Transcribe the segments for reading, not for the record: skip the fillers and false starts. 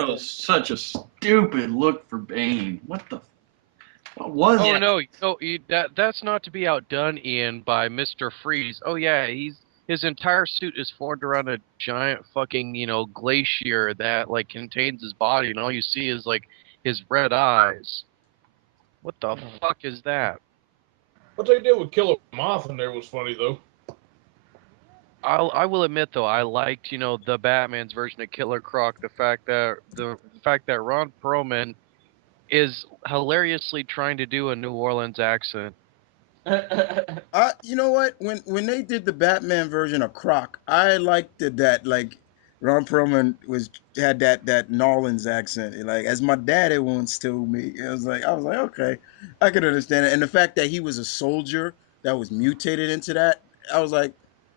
That was such a stupid look for Bane. What was Oh it? no, that's not to be outdone, Ian, by Mr. Freeze. Oh yeah, his entire suit is formed around a giant fucking, glacier that like contains his body, and all you see is like his red eyes. What the fuck is that? What they did with Killer Moth in there was funny though. I will admit though, I liked, the Batman's version of Killer Croc. The fact that Ron Perlman is hilariously trying to do a New Orleans accent. You know what? When they did the Batman version of Croc, I liked that like Ron Perlman had that New Orleans accent. Like as my daddy once told me, I was like, okay, I could understand it. And the fact that he was a soldier that was mutated into that, I was like,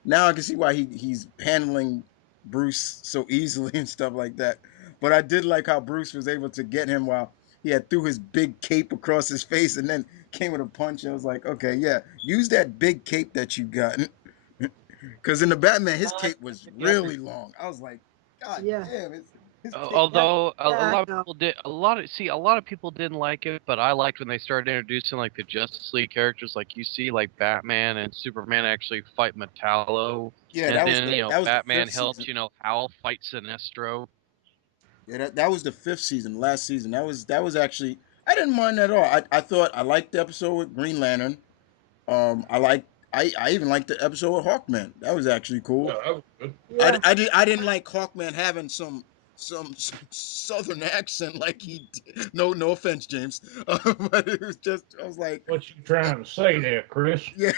now I can see why he's handling Bruce so easily and stuff like that. But I did like how Bruce was able to get him while he had threw his big cape across his face and then came with a punch. And I was like, okay, yeah, use that big cape that you got. Because in the Batman, his cape was really long. I was like, God damn, his cape. Although a lot I of know. people did, a lot of people didn't like it, but I liked when they started introducing like the Justice League characters, like you see like Batman and Superman actually fight Metallo, Yeah, and that was then that was the Batman fifth helped season. Hal fight Sinestro. Yeah, that was the fifth season, last season. That was actually I didn't mind that at all. I liked the episode with Green Lantern. I even liked the episode with Hawkman. That was actually cool. Yeah, that was good. Yeah. I didn't like Hawkman having some southern accent like he did. No offense, James. But it was just I was like, What you trying to say there, Chris? yeah.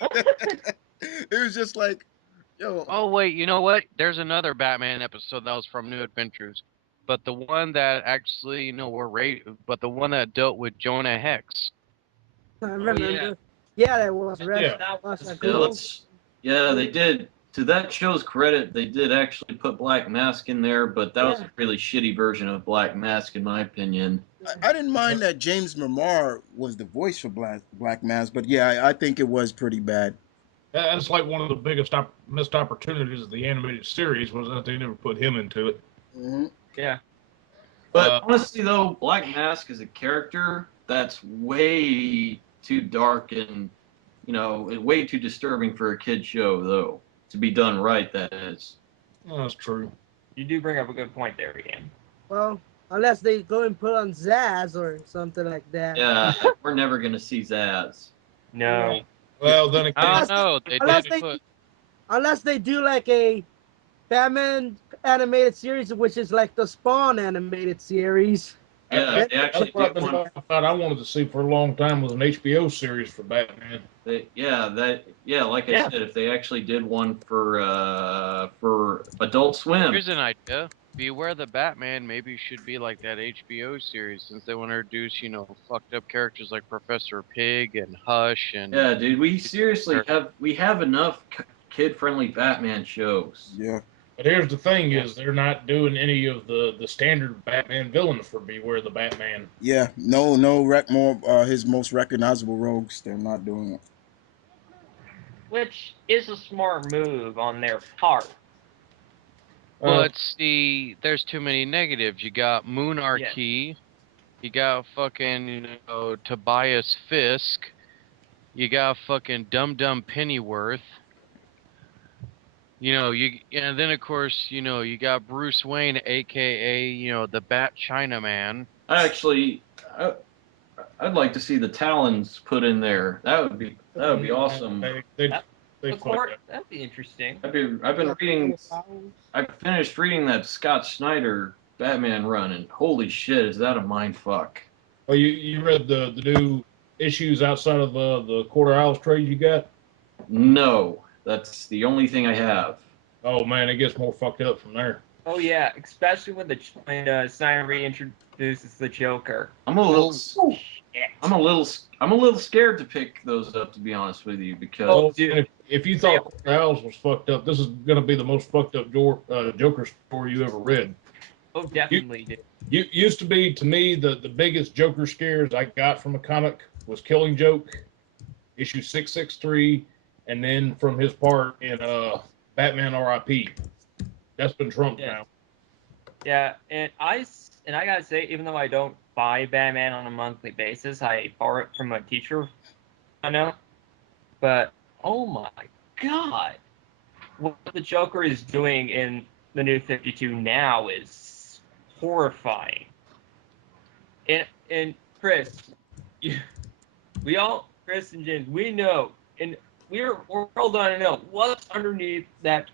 It was just like, yo, Oh wait, you know what? There's another Batman episode that was from New Adventures, but the one that actually but the one that dealt with Jonah Hex. I remember. Yeah, that was Yeah. That was a Yeah, cool. they did. To that show's credit, they did actually put Black Mask in there, but that was a really shitty version of Black Mask, in my opinion. I didn't mind that James Mamar was the voice for Black Mask, but yeah, I think it was pretty bad. That's like one of the biggest missed opportunities of the animated series was that they never put him into it. Mm-hmm. Yeah. But honestly, though, Black Mask is a character that's way too dark and, way too disturbing for a kid show, though. To be done right, that is. Oh, that's true. You do bring up a good point there, Ian. Well, unless they go and put on Zaz or something like that. Yeah, we're never going to see Zaz. No. Well, then I again, don't know. They Unless did they, put. unless they do like a Batman animated series, which is like the Spawn animated series. Yeah, they actually that's did what one. I thought I wanted to see for a long time was an HBO series for Batman. Like I said, if they actually did one for Adult Swim. Here's an idea. Beware the Batman maybe should be like that HBO series, since they want to introduce, fucked up characters like Professor Pig and Hush and. Yeah, dude, we seriously have enough kid-friendly Batman shows. Yeah. But here's the thing: is they're not doing any of the standard Batman villains for Beware the Batman. Yeah, no, his most recognizable rogues. They're not doing it. Which is a smart move on their part. But see, there's too many negatives. You got Moonarchy, you got fucking, Tobias Fisk, you got fucking Dum Dum Pennyworth. And then of course, you got Bruce Wayne, aka, the Bat Chinaman. I'd like to see the Talons put in there. That would be awesome. That'd be interesting. I finished reading that Scott Snyder Batman run, and holy shit, is that a mind fuck? Well, you read the new issues outside of the Quarter Isles trade you got? No, that's the only thing I have. Oh man, it gets more fucked up from there. Oh yeah, especially when Snyder reintroduces the Joker. I'm a little scared to pick those up, to be honest with you, because if you thought Quarter Isles was fucked up, this is going to be the most fucked up Joker story you ever read. Oh, definitely did. You used to be, to me, the biggest Joker scares I got from a comic was Killing Joke, issue 663, and then from his part in Batman R.I.P. That's been trumped now. Yeah, and I gotta say, even though I don't buy Batman on a monthly basis, I borrow it from a teacher I know. But oh my god, what the Joker is doing in the New 52 now is horrifying. And Chris, you, Chris and James, we know, and we're all done to know what's underneath that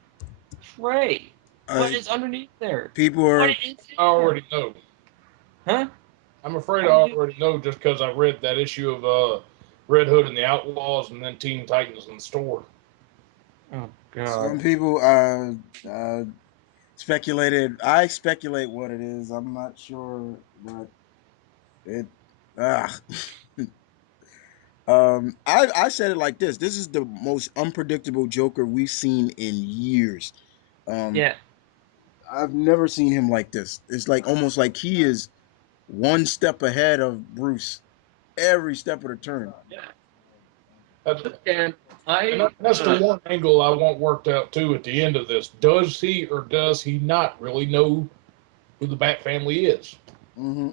tray. Uh, What is underneath there? people What are. is I already know. Huh? I'm afraid I already know just because I read that issue of Red Hood and the Outlaws and then Teen Titans in the store. Oh Some god. people speculated. I speculate what it is. I'm not sure, but it. Ah. I said it like this. This is the most unpredictable Joker we've seen in years. Um, Yeah. I've never seen him like this. It's like almost like he is one step ahead of Bruce every step of the turn. That's, And and I that's the one angle I want worked out too at the end of this. Does he or does he not really know who the Bat family is? Mm-hmm.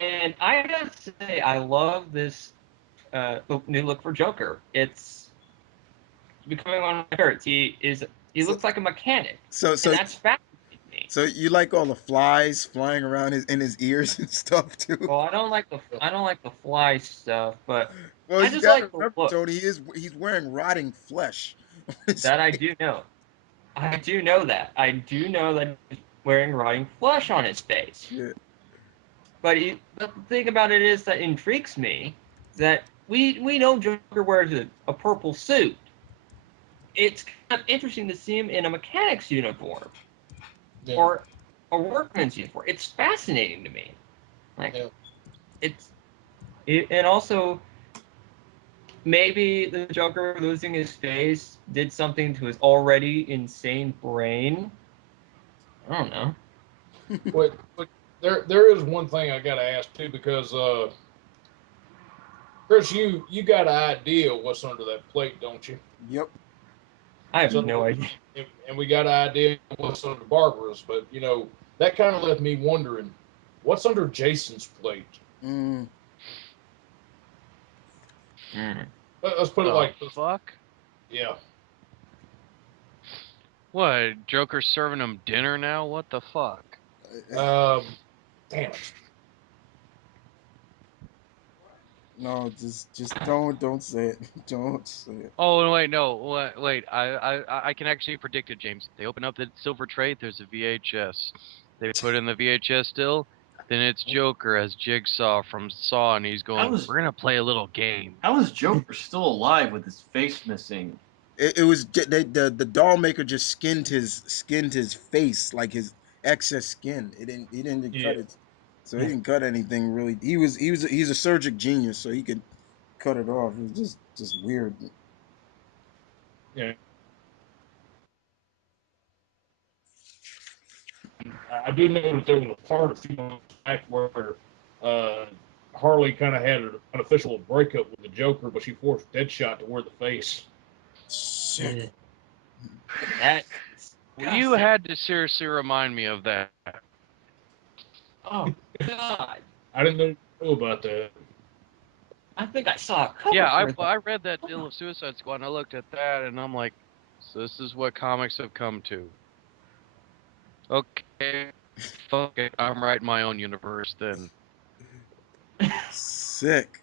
and I gotta say I love this new look for Joker. It's becoming one of my favorites. He So, looks like a mechanic, so, and so, that's fascinating to me. so you like all the flies flying around in his ears and stuff too? Well, I don't like the fly stuff, but Well, I you just got to like the remember, look. Tony. He's wearing rotting flesh. On his That I face. do know. I do know that. I do know that he's wearing rotting flesh on his face. Yeah. But the thing about it is that intrigues me that we know Joker wears a purple suit. It's kind of interesting to see him in a mechanic's uniform Yeah. or a workman's uniform. It's fascinating to me. Like Yeah. and also maybe the Joker losing his face did something to his already insane brain. I don't know. But there is one thing I got to ask too because Chris, you got an idea what's under that plate, don't you? Yep. I have So no idea. and we got an idea what's under Barbara's, but that kind of left me wondering what's under Jason's plate. Mm. Mm. Let's put it like this. Fuck. Yeah. What? Joker's serving him dinner now? What the fuck? Damn it. No, just don't say it. Don't say it. Oh wait, no, wait. I can actually predict it, James. They open up the silver tray. There's a VHS. They put in the VHS still. Then it's Joker as Jigsaw from Saw, and he's going, "We're gonna play a little game." How is Joker still alive with his face missing? It was the doll maker just skinned his face like his excess skin. He didn't Yeah. cut it, so he didn't cut anything really. He's a surgic genius, so he could cut it off. It was just weird. Yeah. I do know that there was a part a few months back where Harley kind of had an unofficial breakup with the Joker, but she forced Deadshot to wear the face. Sick. That You had to seriously remind me of that. oh god. I didn't know about that. I think I saw a cover Yeah, for I read that deal of Suicide Squad, and I looked at that, and I'm like, so this is what comics have come to. Okay, fuck it. I'm writing my own universe then. Sick.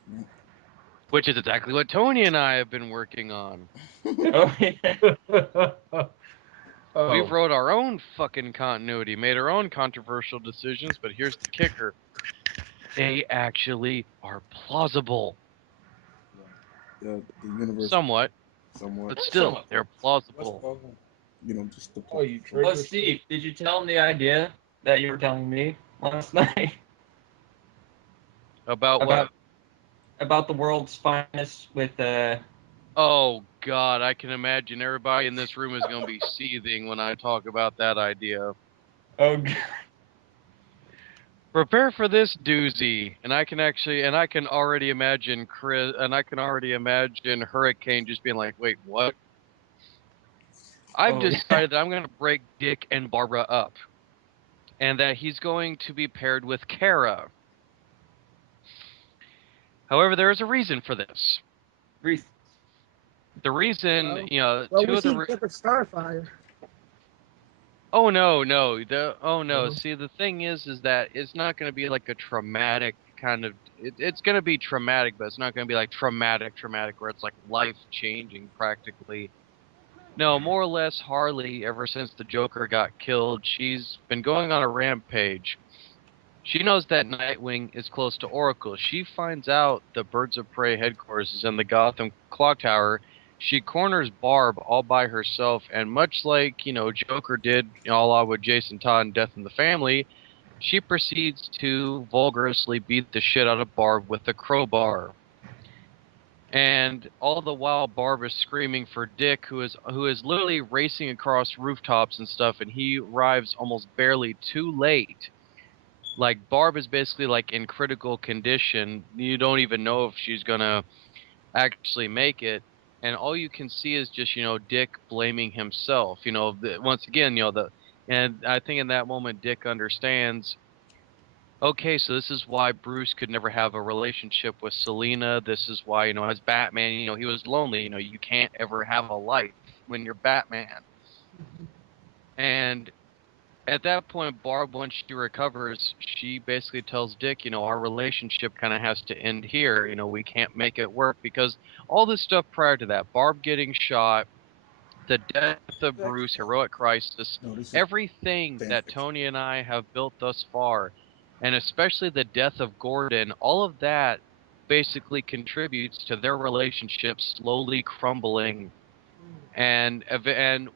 Which is exactly what Tony and I have been working on. Oh, yeah. We've wrote our own fucking continuity, made our own controversial decisions, but here's the kicker. They actually are plausible. The universe Somewhat, somewhat. but still, they're plausible. Just the Oh, you Well, trigger. Steve, did you tell him the idea that you were telling me last night About what? about the world's finest with Oh, God, I can imagine everybody in this room is going to be seething when I talk about that idea. oh god. Prepare for this doozy, and I can already imagine Chris, and I can already imagine Hurricane just being like, wait, what? I've Oh, yeah. decided that I'm going to break Dick and Barbara up, and that he's going to be paired with Kara. However, there is a reason for this. Reese. The reason, Well, you know, Well, two we of the see Dick with Starfire. oh no, no, oh no. Uh-huh. See, the thing is that it's not going to be like a traumatic kind of. It's going to be traumatic, but it's not going to be like traumatic, where it's like life changing practically. No, more or less, Harley, ever since the Joker got killed, she's been going on a rampage. She knows that Nightwing is close to Oracle. She finds out the Birds of Prey headquarters is in the Gotham Clock Tower. She corners Barb all by herself, and much like, Joker did all out with Jason Todd in Death in the Family, she proceeds to vulgarously beat the shit out of Barb with a crowbar. And all the while, Barb is screaming for Dick, who is literally racing across rooftops and stuff, and he arrives almost barely too late. Like, Barb is basically like in critical condition. You don't even know if she's gonna actually make it, and all you can see is just Dick blaming himself. Once again, and I think in that moment Dick understands. Okay, so this is why Bruce could never have a relationship with Selina. This is why, as Batman, he was lonely. You can't ever have a life when you're Batman. And at that point, Barb, once she recovers, she basically tells Dick, our relationship kind of has to end here. We can't make it work because all this stuff prior to that, Barb getting shot, the death of Bruce, heroic crisis, No, this is everything that fanfiction. Tony and I have built thus far, and especially the death of Gordon, all of that basically contributes to their relationship slowly crumbling. And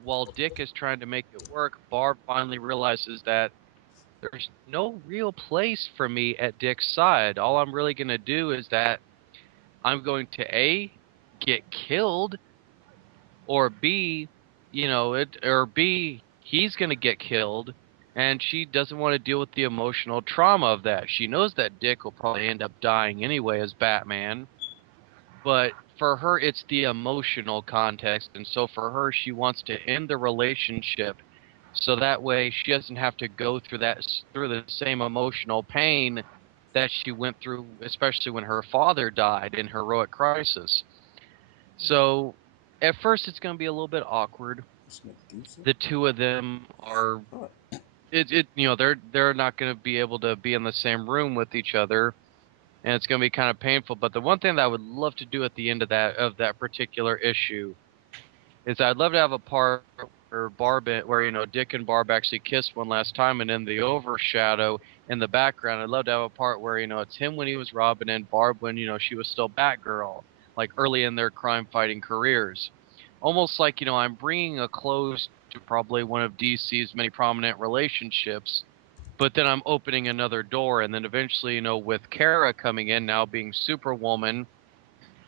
while Dick is trying to make it work, Barb finally realizes that there's no real place for me at Dick's side. All I'm really going to do is that I'm going to A, get killed, or B, or B, he's going to get killed, and she doesn't want to deal with the emotional trauma of that. She knows that Dick will probably end up dying anyway as Batman, but for her, it's the emotional context, and so for her, she wants to end the relationship so that way she doesn't have to go through the same emotional pain that she went through, especially when her father died in heroic crisis. So at first it's going to be a little bit awkward. The two of them are they're not going to be able to be in the same room with each other, and it's going to be kind of painful. But the one thing that I would love to do at the end of that particular issue is I'd love to have a part where Dick and Barb actually kiss one last time, and in the overshadow in the background, I'd love to have a part where it's him when he was Robin and Barb when she was still Batgirl, like early in their crime fighting careers. Almost like I'm bringing a close to probably one of DC's many prominent relationships, but then I'm opening another door, and then eventually with Kara coming in now being Superwoman.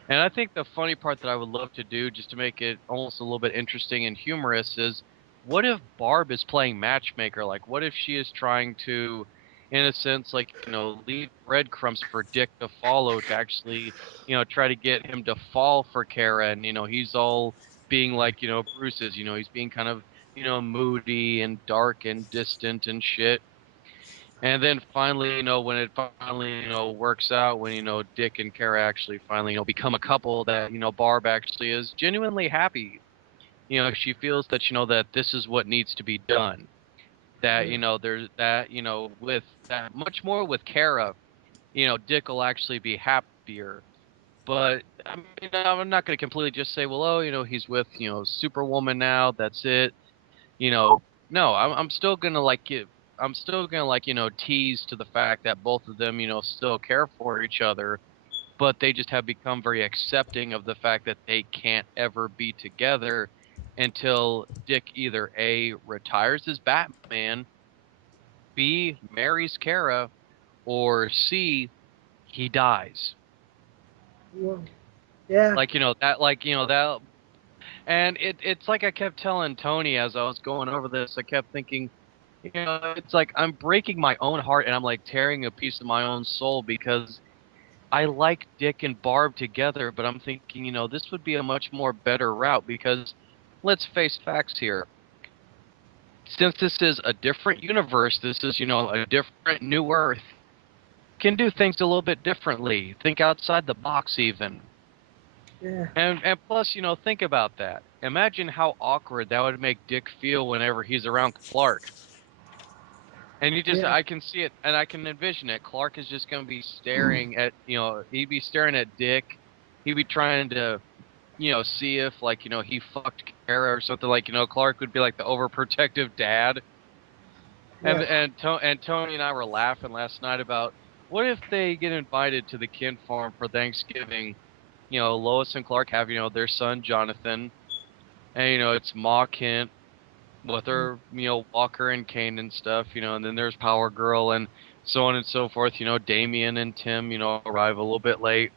And I think the funny part that I would love to do, just to make it almost a little bit interesting and humorous, is what if Barb is playing matchmaker? Like, what if she is trying to, in a sense, like, leave breadcrumbs for Dick to follow to actually, try to get him to fall for Kara? And, he's all being like, Bruce is, he's being kind of, moody and dark and distant and shit. And then finally, when it finally, works out, when, Dick and Kara actually finally, become a couple that, Barb actually is genuinely happy. She feels that, that this is what needs to be done. That, there's that, with that much more with Kara, Dick will actually be happier. But, I mean, I'm not going to completely just say, well, oh, he's with, Superwoman now, that's it. No, I'm still gonna I'm still gonna tease to the fact that both of them, still care for each other, but they just have become very accepting of the fact that they can't ever be together until Dick either A, retires as Batman, B, marries Kara, or C, he dies. Yeah. That. And it's like I kept telling Tony as I was going over this, I kept thinking, it's like I'm breaking my own heart and I'm like tearing a piece of my own soul because I like Dick and Barb together, but I'm thinking, this would be a much more better route because let's face facts here. Since this is a different universe, this is, a different new Earth, can do things a little bit differently. Think outside the box, even. Yeah. And plus, think about that. Imagine how awkward that would make Dick feel whenever he's around Clark. And Yeah. I can see it, and I can envision it. Clark is just going to be staring at, he'd be staring at Dick. He'd be trying to, see if, like, he fucked Kara or something. Like, Clark would be like the overprotective dad. Yeah. And Tony and I were laughing last night about what if they get invited to the Kin farm for Thanksgiving. Lois and Clark have, their son Jonathan, and it's Ma Kent with her, Walker and Kane and stuff, and then there's Power Girl and so on and so forth. Damien and Tim, arrive a little bit late.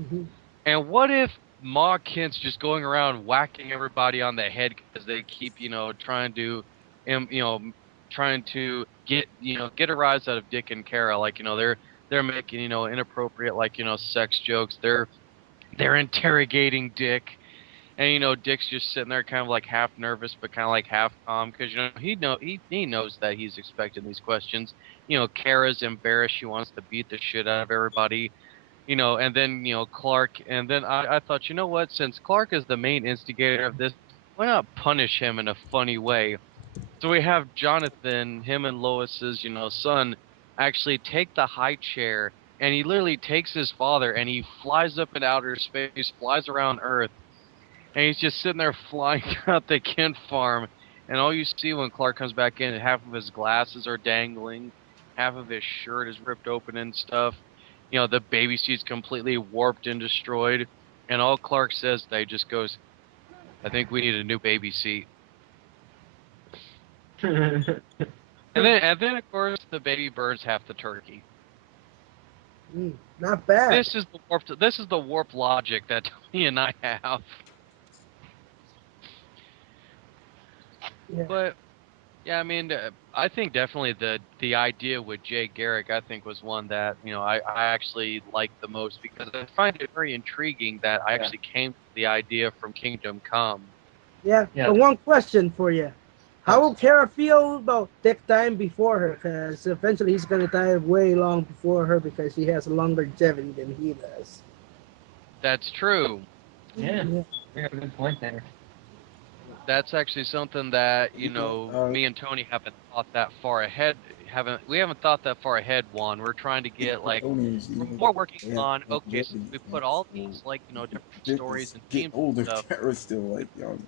Mhm. And what if Ma Kent's just going around whacking everybody on the head because they keep, trying to get a rise out of Dick and Kara, like, they're making, inappropriate, like, sex jokes. They're interrogating Dick. And Dick's just sitting there, kind of like half nervous, but kind of like half calm, because he knows that he's expecting these questions. Kara's embarrassed; she wants to beat the shit out of everybody. And then Clark, and then I thought, you know what? Since Clark is the main instigator of this, why not punish him in a funny way? So we have Jonathan, him and Lois's son, actually take the high chair, and he literally takes his father, and he flies up in outer space, flies around Earth. And he's just sitting there flying out the Kent farm. And all you see when Clark comes back in, half of his glasses are dangling, half of his shirt is ripped open and stuff. The baby seat's completely warped and destroyed. And all Clark says, they just goes, I think we need a new baby seat. And then of course the baby burns half the turkey. Not bad. This is the warped logic that Tony and I have. Yeah. But yeah, I mean, I think definitely the idea with Jay Garrick, I think, was one that I actually liked the most, because I find it very intriguing that I actually came to the idea from Kingdom Come. Yeah. Yeah. But one question for you: how will Kara feel about Dick dying before her? Because eventually he's gonna die way long before her because she has longer longevity than he does. That's true. Yeah. You have a good point there. That's actually something that me and Tony haven't thought that far ahead. We haven't thought that far ahead. Juan, we're trying to get we're working on. Okay, so we put all these different stories and Get themes older. and stuff. Kara's still like young.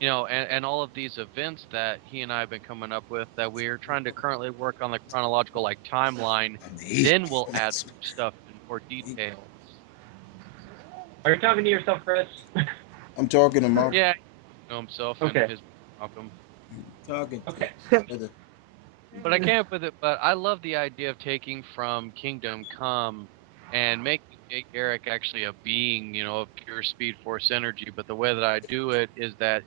And all of these events that he and I have been coming up with, that we're trying to currently work on the chronological timeline. Then we'll add some stuff in more detail. Are you talking to yourself, Chris? I'm talking to Malcolm. Yeah, himself and his Malcolm. Talking. Okay. But I can't with it. But I love the idea of taking from Kingdom Come and making Jake Garrick actually a being, of pure Speed Force energy. But the way that I do it is that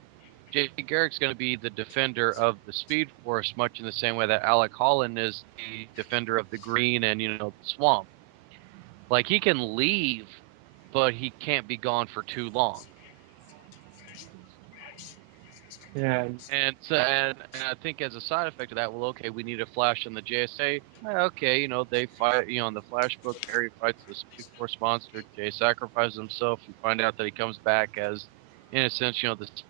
Jake Garrick's going to be the defender of the Speed Force, much in the same way that Alec Holland is the defender of the green and the swamp. Like, he can leave, but he can't be gone for too long. Yeah. And I think as a side effect of that, well, okay, we need a Flash in the JSA. Okay, they fight. In the Flash book, Barry fights the Speed Force monster. Jay sacrifices himself. We find out that he comes back as, in a sense,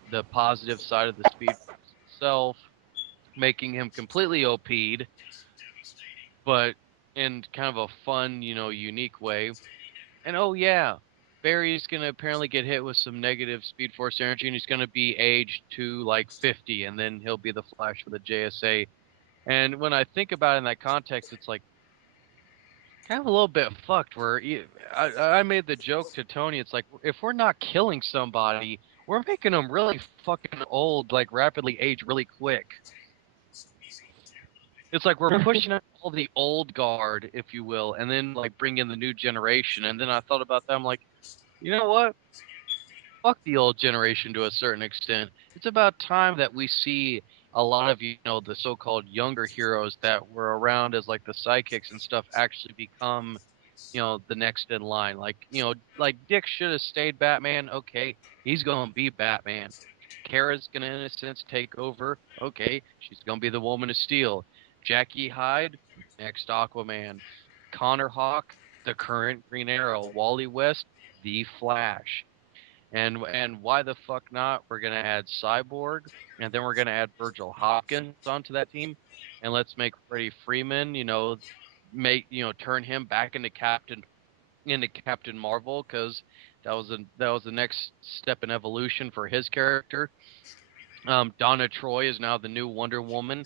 the positive side of the Speed Force itself, making him completely OP'd, but in kind of a fun, unique way. And oh yeah, Barry's gonna apparently get hit with some negative Speed Force energy, and he's gonna be aged to 50, and then he'll be the Flash for the JSA. And when I think about it in that context, it's kind of a little bit fucked. Where I made the joke to Tony, it's like, if we're not killing somebody, we're making them really fucking old, rapidly age really quick. It's like we're pushing out all the old guard, if you will, and then bring in the new generation. And then I thought about that. I'm like, you know what? Fuck the old generation to a certain extent. It's about time that we see a lot of the so-called younger heroes that were around as the sidekicks and stuff actually become the next in line. Dick should have stayed Batman. Okay, he's gonna be Batman. Kara's gonna, in a sense, take over. Okay, she's gonna be the Woman of Steel. Jackie Hyde, next Aquaman. Connor Hawke, the current Green Arrow. Wally West, the Flash. And why the fuck not? We're gonna add Cyborg, and then we're gonna add Virgil Hopkins onto that team, and let's make Freddie Freeman, turn him back into Captain Marvel, because that was the next step in evolution for his character. Donna Troy is now the new Wonder Woman.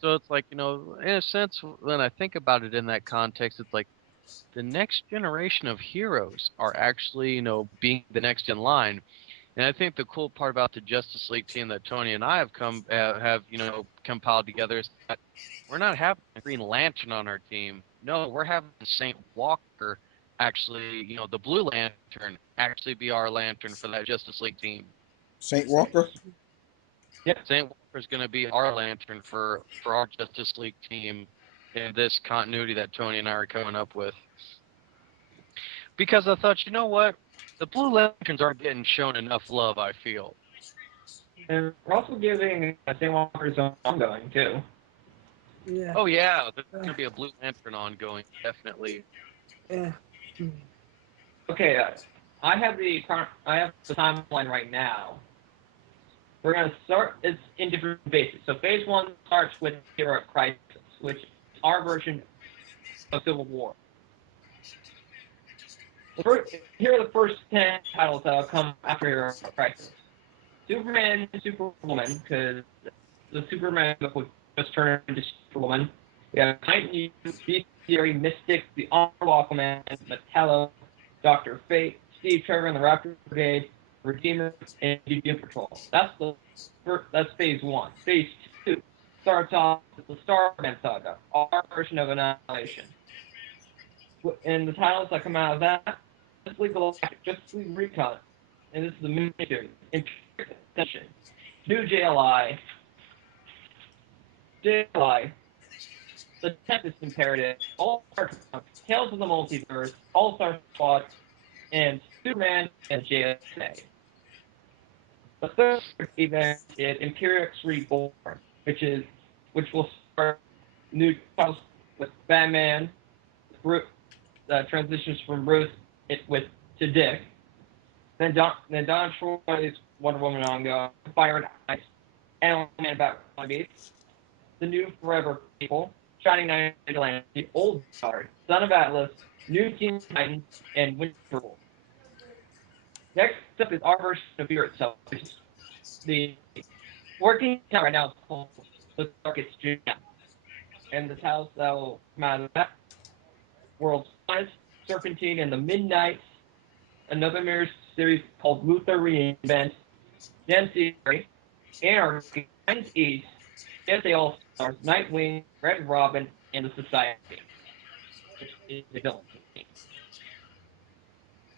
So it's like, in a sense, when I think about it in that context, it's like the next generation of heroes are actually, being the next in line. And I think the cool part about the Justice League team that Tony and I have compiled together is that we're not having a Green Lantern on our team. No, we're having Saint Walker actually, the Blue Lantern actually be our lantern for that Justice League team. Saint Walker. Yeah, Saint Walker's going to be our lantern for our Justice League team in this continuity that Tony and I are coming up with. Because I thought, you know what? The Blue Lanterns aren't getting shown enough love, I feel. And we're also giving Saint Walker's ongoing, too. Yeah. Oh, yeah. There's going to be a Blue Lantern ongoing, definitely. Yeah. Okay, I have the timeline right now. We're going to start, it's in different phases. So phase 1 starts with Hero Crisis, which is our version of Civil War. Here are the first 10 titles that will come after Hero Crisis. Superman and Superwoman, because the Superman book would just turn into Superwoman. We have Titan, Beast Fury, Mystic, the Honorable Aquaman, Metallo, Dr. Fate, Steve Trevor and the Raptor Brigade, Redeemer, and Doom Patrol. That's phase 1. Phase 2 starts off with the Starman Saga, our version of Annihilation. And the titles that come out of that, Justice League Galactic, Justice League Recon, and this is the miniseries. Imperial Ascension, New JLI, The Tempest Imperative, All-Star Tales of the Multiverse, All-Star Squad, and Superman and JSA. The third event is Imperiex Reborn, which will start new titles with Batman, transitions from Bruce to Dick. Then Donna Troy's Wonder Woman ongoing, Fire and Ice, Animal Man Batman Beast, The New Forever People, Shining Knight Vigilante, The Old Guard, Son of Atlas, New Teen Titans, and Winter Wolf. Next up is our version of Fear itself. The working count right now is called The Darkest Jam. And the titles that will come out of that: World's Finest, Serpentine and the Midnights, another mirror series called Luther Reinvent, Dempsey, Anarchy, Times East, SA All Stars, Nightwing, Red Robin, and the Society, which is the villain team.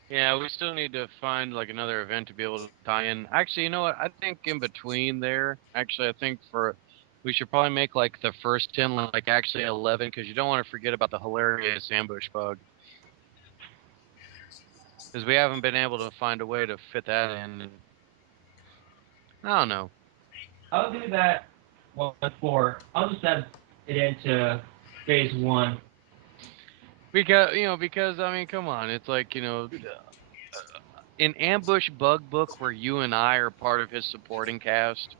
Yeah, we still need to find like another event to be able to tie in. Actually, you know what? I think in between there, I think we should probably make like the first 10 like actually 11, because you don't want to forget about the hilarious ambush bug. Because we haven't been able to find a way to fit that in. And I don't know. I'll do that before. I'll just add it into phase 1. Because I mean, come on, it's like an ambush bug book where you and I are part of his supporting cast.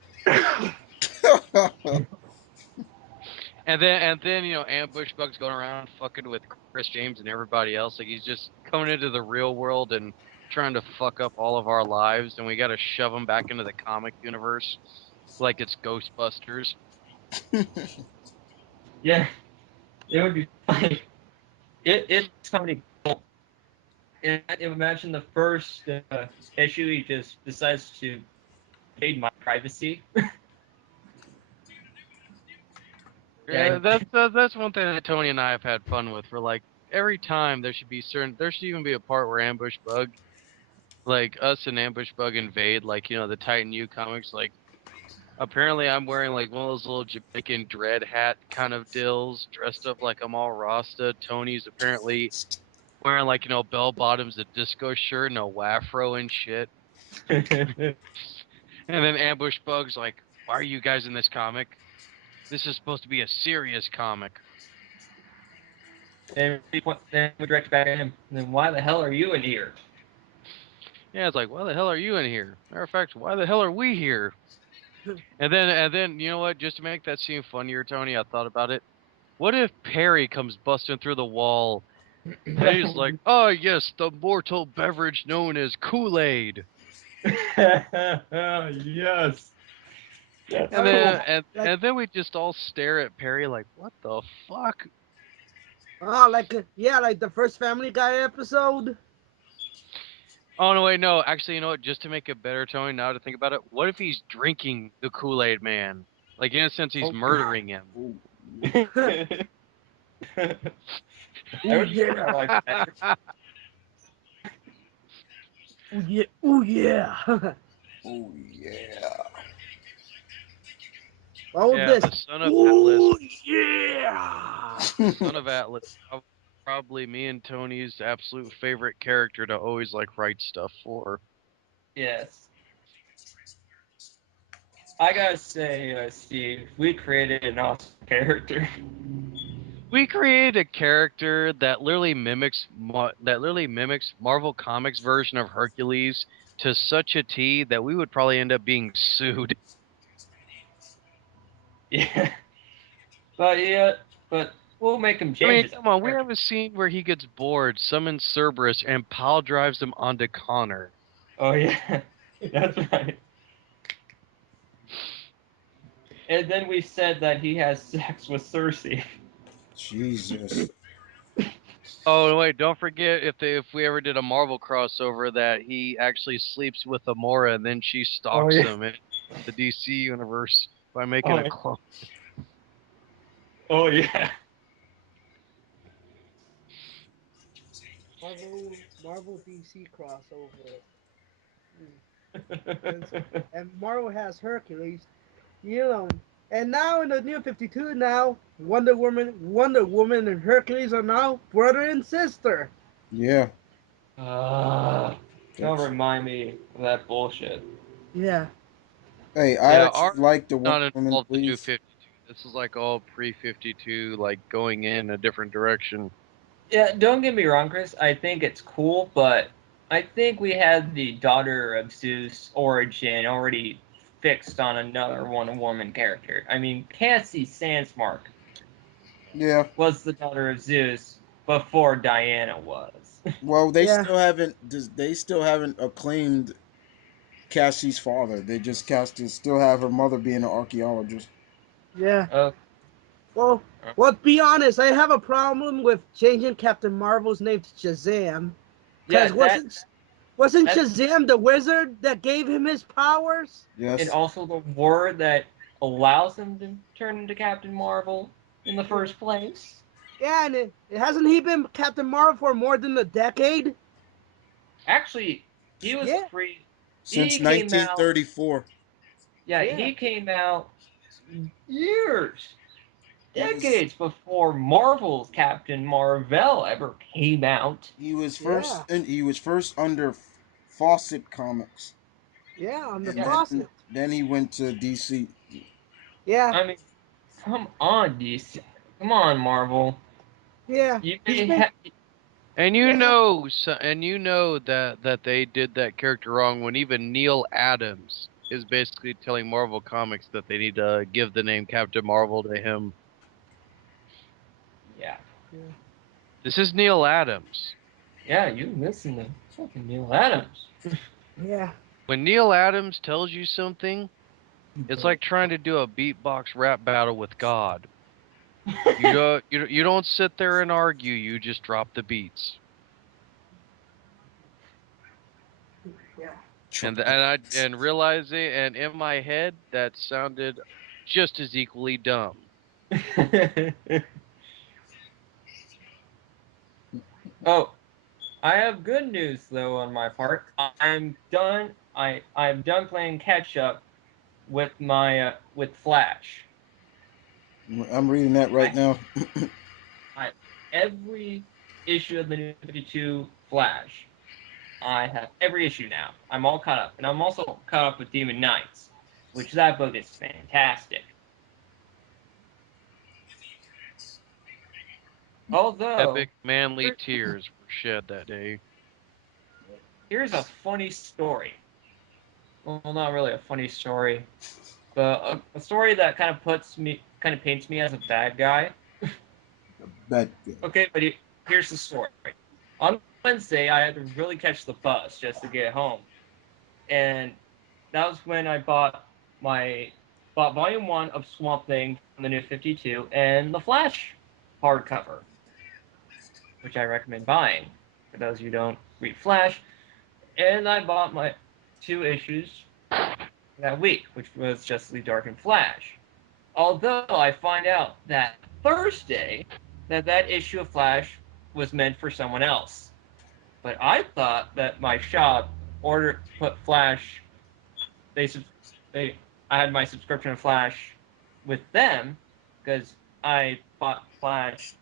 And then ambush bug's going around fucking with Chris James and everybody else. Like, he's just coming into the real world and trying to fuck up all of our lives, and we got to shove him back into the comic universe like it's Ghostbusters. Yeah, it would be funny. It's comedy. And imagine the first issue, he just decides to invade my privacy. Yeah, that's one thing that Tony and I have had fun with. We're like, every time there should even be a part where Ambush Bug, like us and Ambush Bug invade, like the Titan U comics. Like, apparently I'm wearing like one of those little Jamaican dread hat kind of dills, dressed up like I'm all Rasta. Tony's apparently wearing like bell bottoms, a disco shirt, and a wafro and shit. And then Ambush Bug's like, why are you guys in this comic? This is supposed to be a serious comic. And then we direct back at him. Then why the hell are you in here? Yeah, it's like, why the hell are you in here? Matter of fact, why the hell are we here? And then, you know what? Just to make that scene funnier, Tony, I thought about it. What if Perry comes busting through the wall and he's like, oh yes, the mortal beverage known as Kool-Aid. Yes. That's And Oh, yeah. then and, Like- and then we just all stare at Perry like, what the fuck? Oh, like like the first Family Guy episode. Oh no, wait, no. Actually, you know what? Just to make it better, Tony, now to think about it, what if he's drinking the Kool-Aid Man? Like in a sense, he's Oh, murdering him. I would yeah. like that. Ooh yeah. Ooh yeah. Oh yeah. All Yeah, this. the son of Ooh Atlas. yeah. Son of Atlas. Probably me and Tony's absolute favorite character to always like write stuff for. Yes. I gotta say, Steve, we created an awesome character. We created a character that literally mimics Marvel Comics version of Hercules to such a T that we would probably end up being sued. Yeah. But we'll make him I change mean, his come on, we character. have a scene where he gets bored, summons Cerberus, and pile drives him onto Connor. Oh yeah, that's right. And then we said that he has sex with Cersei. Jesus. Oh wait, don't forget if we ever did a Marvel crossover that he actually sleeps with Amora and then she stalks yeah. him in the DC universe by making Oh, a yeah. clone. Oh yeah. Marvel DC crossover. And Marvel has Hercules. You know. And now in the New 52 now, Wonder Woman and Hercules are now brother and sister. Yeah. Don't remind me of that bullshit. Yeah. Hey, I Yeah, actually our like the Wonder not Woman involved in the new brief. 52. This is like all pre-52, like going in a different direction. Yeah, don't get me wrong, Chris. I think it's cool, but I think we had the daughter of Zeus origin already fixed on another Wonder Woman character. I mean, Cassie Sandsmark Yeah. was the daughter of Zeus before Diana was. Well, Yeah. they still haven't acclaimed Cassie's father. They just still have her mother being an archaeologist. Yeah. Oh, Well, be honest, I have a problem with changing Captain Marvel's name to Shazam. yeah, Because wasn't Shazam the wizard that gave him his powers? and Yes. also the word that allows him to turn into Captain Marvel in the first place. Yeah, and it hasn't he been Captain Marvel for more than a decade? Actually, he was Yeah. free. Since He came out. 1934. Yeah, Yeah. he came out years, He was decades before Marvel's Captain Marvel ever came out. Yeah. he was first under Fawcett Comics. Yeah, on the And Yeah, faucet. then he went to DC. Yeah. I mean, come on, DC. Come on, Marvel. Yeah. You He's may been And yeah. you know that they did that character wrong when even Neil Adams is basically telling Marvel Comics that they need to give the name Captain Marvel to him. Yeah. This is Neil Adams. Yeah, you listen to fucking Neil Adams. Yeah. When Neil Adams tells you something, it's like trying to do a beatbox rap battle with God. You don't sit there and argue. You just drop the beats. Yeah. And realizing and in my head that sounded just as equally dumb. Oh, I have good news though on my part. I'm done. I'm done playing catch up with my with Flash. I'm reading that right now. I every issue of the New 52 Flash. I have every issue now. I'm all caught up, and I'm also caught up with Demon Knights, which that book is fantastic. Although Epic manly tears were shed that day. here's a funny story. Well, not really a funny story, but a story that kind of paints me as a bad guy. Bad. Okay, but here's the story. On Wednesday, I had to really catch the bus just to get home, and that was when I bought Volume 1 of Swamp Thing from the New 52 and the Flash hardcover, which I recommend buying for those who don't read Flash. And I bought my 2 issues that week, which was Justice League Dark and Flash. Although I find out that Thursday that issue of Flash was meant for someone else. But I thought that my shop put Flash. I had my subscription of Flash with them because I bought Flash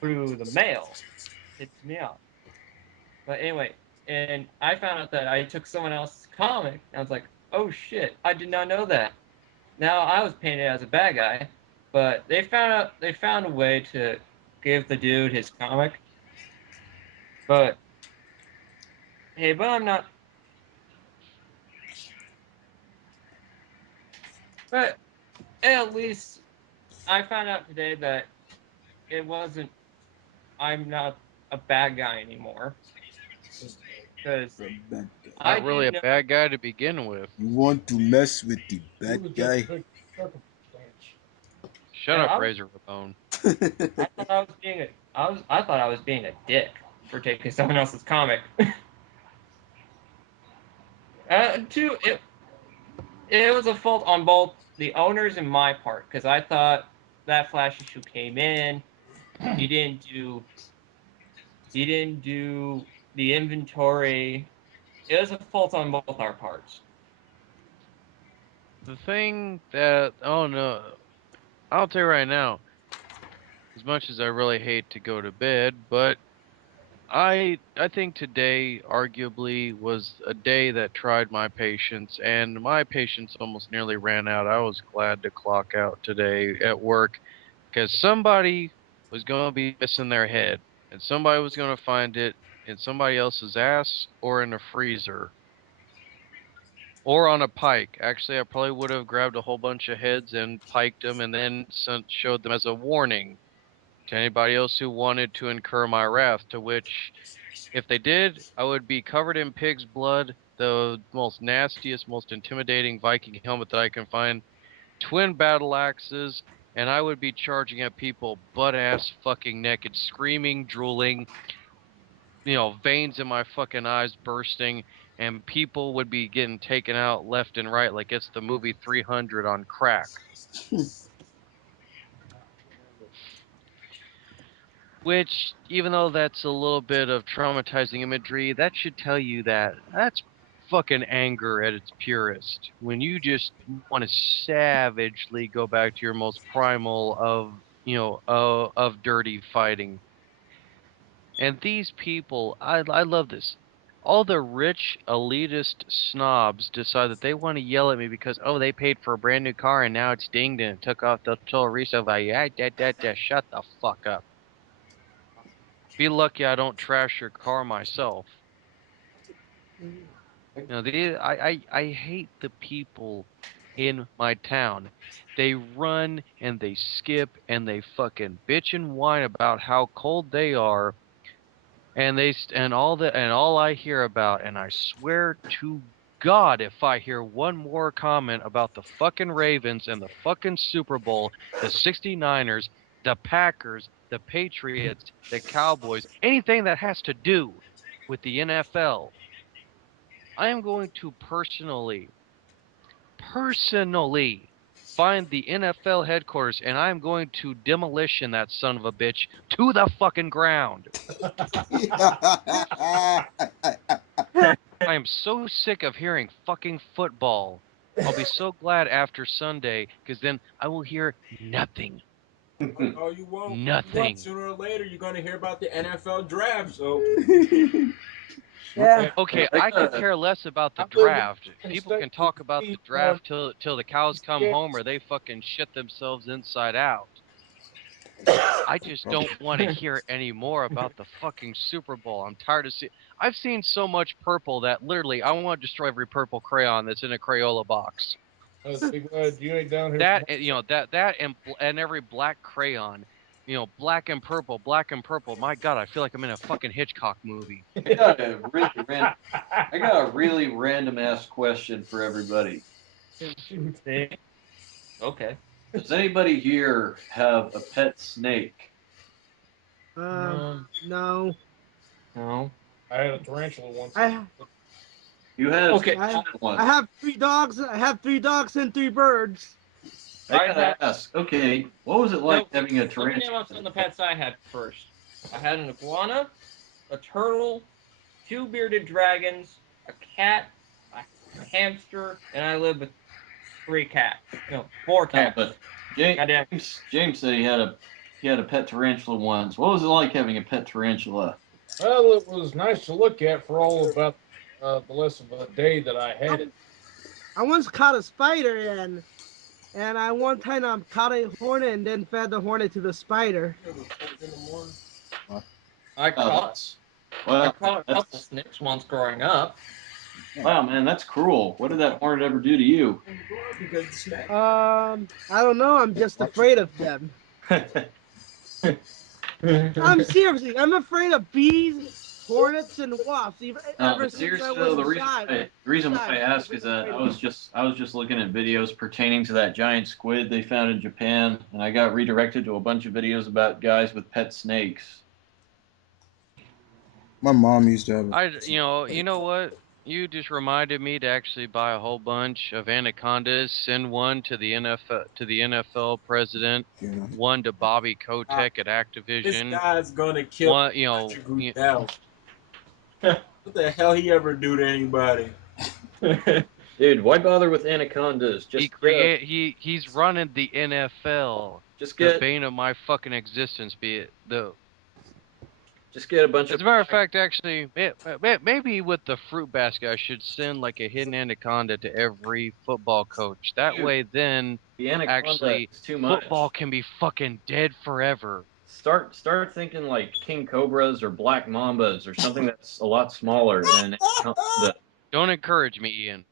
through the mail. It's me out. But anyway, and I found out that I took someone else's comic, and I was like, oh shit, I did not know that. Now I was painted as a bad guy, but they found a way to give the dude his comic. But hey, but I'm not. But at least I found out today that it wasn't. I'm not a bad guy anymore. Because Bad guy. I Not really a didn't know. bad guy to begin with. You want to mess with the It bad was just guy? a big circumstance. Shut Yeah, up, I was- Razor Ramon. I thought I was being a dick for taking someone else's comic. Two, it was a fault on both the owners and my part because I thought that Flash issue came in. He didn't do the inventory. It was a fault on both our parts. The thing that, oh no, I'll tell you right now, as much as I really hate to go to bed, but I think today arguably was a day that tried my patience, and my patience almost nearly ran out. I was glad to clock out today at work because somebody was going to be missing their head, and somebody was going to find it in somebody else's ass or in a freezer or on a pike. Actually, I probably would have grabbed a whole bunch of heads and piked them and then showed them as a warning to anybody else who wanted to incur my wrath, to which if they did, I would be covered in pig's blood, the most nastiest, most intimidating Viking helmet that I can find, twin battle axes, and I would be charging at people butt ass fucking naked, screaming, drooling, veins in my fucking eyes bursting, and people would be getting taken out left and right like it's the movie 300 on crack. Which, even though that's a little bit of traumatizing imagery, that should tell you that that's fucking anger at its purest. When you just want to savagely go back to your most primal of dirty fighting. And these people, I love this. All the rich elitist snobs decide that they want to yell at me because, oh, they paid for a brand new car and now it's dinged and it took off the total resale value. Shut the fuck up. Be lucky I don't trash your car myself. I hate the people in my town. They run and they skip and they fucking bitch and whine about how cold they are, and all I hear about, and I swear to God, if I hear one more comment about the fucking Ravens and the fucking Super Bowl, the 69ers, the Packers, the Patriots, the Cowboys, anything that has to do with the NFL, I am going to personally find the NFL headquarters and I'm going to demolition that son of a bitch to the fucking ground. I am so sick of hearing fucking football. I'll be so glad after Sunday because then I will hear nothing Oh, you won't. Nothing. But sooner or later, you're gonna hear about the NFL draft. So Yeah. Okay, I could care less about the I live in draft. a People state can talk about the where draft till the cows come home or they fucking shit themselves inside out. I just don't want to hear any more about the fucking Super Bowl. I'm tired of seeing. I've seen so much purple that literally I want to destroy every purple crayon that's in a Crayola box. be glad you ain't down here. That and every black crayon, black and purple, black and purple. My God, I feel like I'm in a fucking Hitchcock movie. I got a really random ass question for everybody. Okay. Does anybody here have a pet snake? No. No. I had a tarantula once. You had Okay. one. I have 3 dogs. I have 3 dogs and 3 birds. I gotta ask. Okay, what was it like having a Let me name tarantula? off some of the pets I had first. I had an iguana, a turtle, 2 bearded dragons, a cat, a hamster, and I lived with 3 cats. No, 4 No, cats. but Goddamn. James said he had a pet tarantula once. What was it like having a pet tarantula? Well, it was nice to look at for all about the less of a day that I had it. I once caught a spider and I one time caught a hornet and then fed the hornet to the spider. I caught a couple snakes once growing up. Wow, man, that's cruel. What did that hornet ever do to you? I don't know. I'm just afraid of them. I'm seriously. I'm afraid of bees, hornets, and wasps. Ever since seriously I though, was the a child. reason why I ask is that I was just looking at videos pertaining to that giant squid they found in Japan, and I got redirected to a bunch of videos about guys with pet snakes. My mom used to have. You know what? You just reminded me to actually buy a whole bunch of anacondas. Send one to the NFL president. Yeah. One to Bobby Kotick at this Activision. guy's gonna kill One, Goodell. What the hell he ever do to anybody? Dude, why bother with anacondas? he's running the NFL. Just The get bane of my fucking existence, be it though. just get a bunch As of. a matter of fact, actually, maybe with the fruit basket, I should send like a hidden anaconda to every football coach. That Dude, way, then the anaconda actually is too much. football can be fucking dead forever. Start thinking like king cobras or black mambas or something that's a lot smaller than anaconda. Don't encourage me, Ian.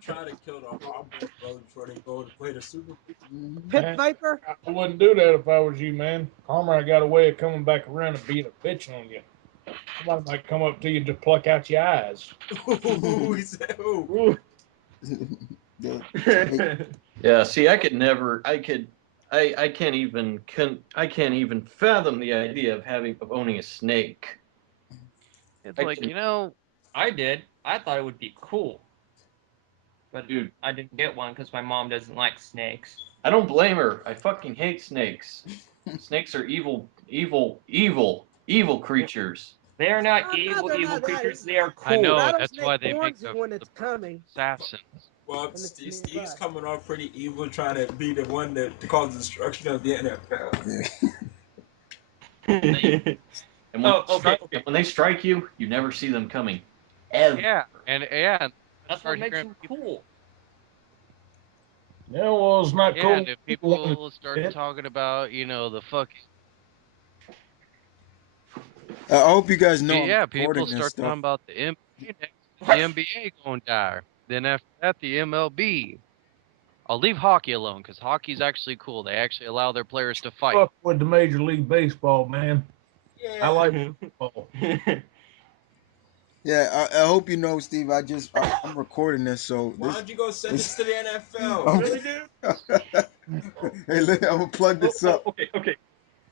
Try to kill the Harbaugh brothers before they go to play the Super Bowl. Pit viper. I wouldn't do that if I was you, man. Harmer, got a way of coming back around and being a bitch on you. Somebody might come up to you and just pluck out your eyes. Ooh, he said, ooh. Yeah, see, I can't even fathom the idea of owning a snake. It's like, I did. I thought it would be cool. But Dude, I didn't get one because my mom doesn't like snakes. I don't blame her. I fucking hate snakes. Snakes are evil creatures. They are not they're evil not that creatures. evil. They are cool. I know, that's Rattlesnake why they make warns the you when it's coming. assassins. Well, it's Steve's nearby. coming off pretty evil, trying to be the one to cause destruction of the NFL. And when they strike you, you never see them coming. Ever. Yeah, and That's what makes them cool. Yeah, well, it's not cool. And if people start talking about, the fucking. I hope you guys know. Yeah, I'm people recording this start talking stuff. about the NBA next. The NBA going to die. Then after that, the MLB. I'll leave hockey alone because hockey's actually cool. They actually allow their players to fight. Fuck with the Major League Baseball, man. Yeah. I like football. Yeah, I hope you know, Steve. I'm recording this, so. Why don't you go send this to the NFL? Oh. Really, dude? Hey, look, I'm gonna plug this up. Okay.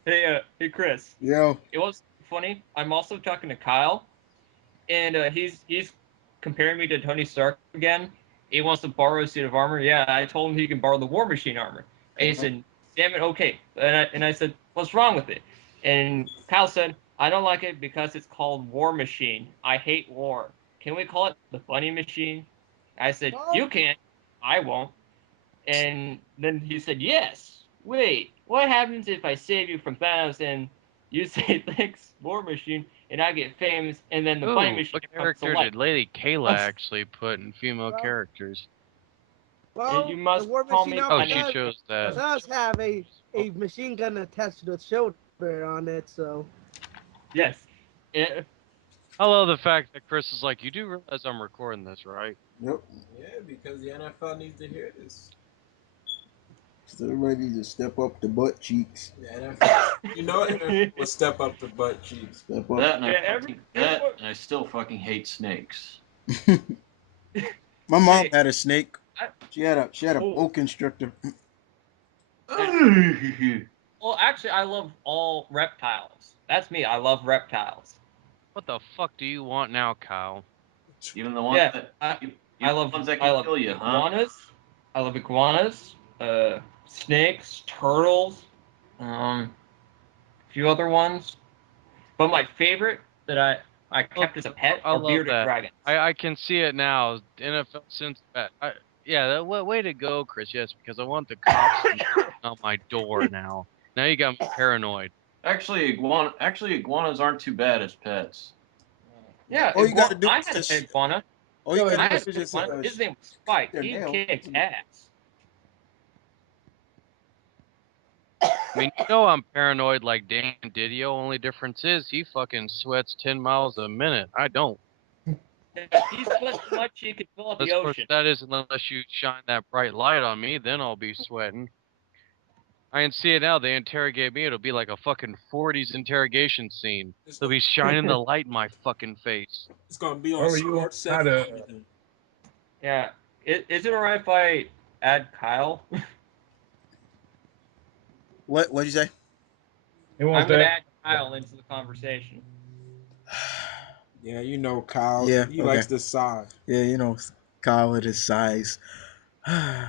Hey, Chris. Yo. It was funny. I'm also talking to Kyle, and he's comparing me to Tony Stark again. He wants to borrow a suit of armor. Yeah, I told him he can borrow the War Machine armor. And he said, "Damn it, okay." And I said, "What's wrong with it?" And Kyle said, "I don't like it because it's called War Machine. I hate war. Can we call it the Funny Machine?" I said, "You can't. I won't." And then he said, "Yes. Wait, what happens if I save you from Thanos and you say thanks, War Machine, and I get famous, and then the Fight Ooh, Machine what comes to character life? did Lady Kayla actually put in female Well, characters? Well, You the must War call Machine me Oh, by outfit she name. chose that. does have a machine gun attached to the shoulder on it, so. Yes. Eh, I love the fact that Chris is like, you do realize I'm recording this, right? Yep. Yeah, because the NFL needs to hear this. So everybody needs to step up the butt cheeks. The NFL, you know, NFL will step up the butt cheeks. Step up. That and Yeah, everyone- I still fucking hate snakes. My mom Hey, had a snake. I- She had a Oh. boa constrictor. Well, actually, I love all reptiles. That's me. I love reptiles. What the fuck do you want now, Kyle? Even the ones Yeah, that I even love the ones that I can love kill you, huh? iguanas. I love iguanas. Snakes, turtles. A few other ones. But my favorite that I kept as a pet I are love bearded that. dragons. I can see it now. NFL since that. Yeah, way to go, Chris. Yes, because I want the cops to knock on my door now. Now you got me paranoid. Actually, iguanas aren't too bad as pets. Yeah, All you gotta do I is had an just, iguana. all you I gotta had do an is just iguana. His name was Spike. their He nail. kicked ass. I mean, you know I'm paranoid like Dan Didio. Only difference is he fucking sweats 10 miles a minute. I don't. He sweats so much he could fill up the Of course, ocean. that is unless you shine that bright light on me. Then I'll be sweating. I can see it now. They interrogate me. It'll be like a fucking 40s interrogation scene. They'll be shining the light in my fucking face. It's gonna be on Oh, you Sports had 7 a- and everything. Yeah. Is it alright if I add Kyle? What'd you say? He I'm wants gonna that. add Kyle into the conversation. Yeah, you know, Kyle. Yeah, He okay. likes the size. Yeah, you know, Kyle with his size. I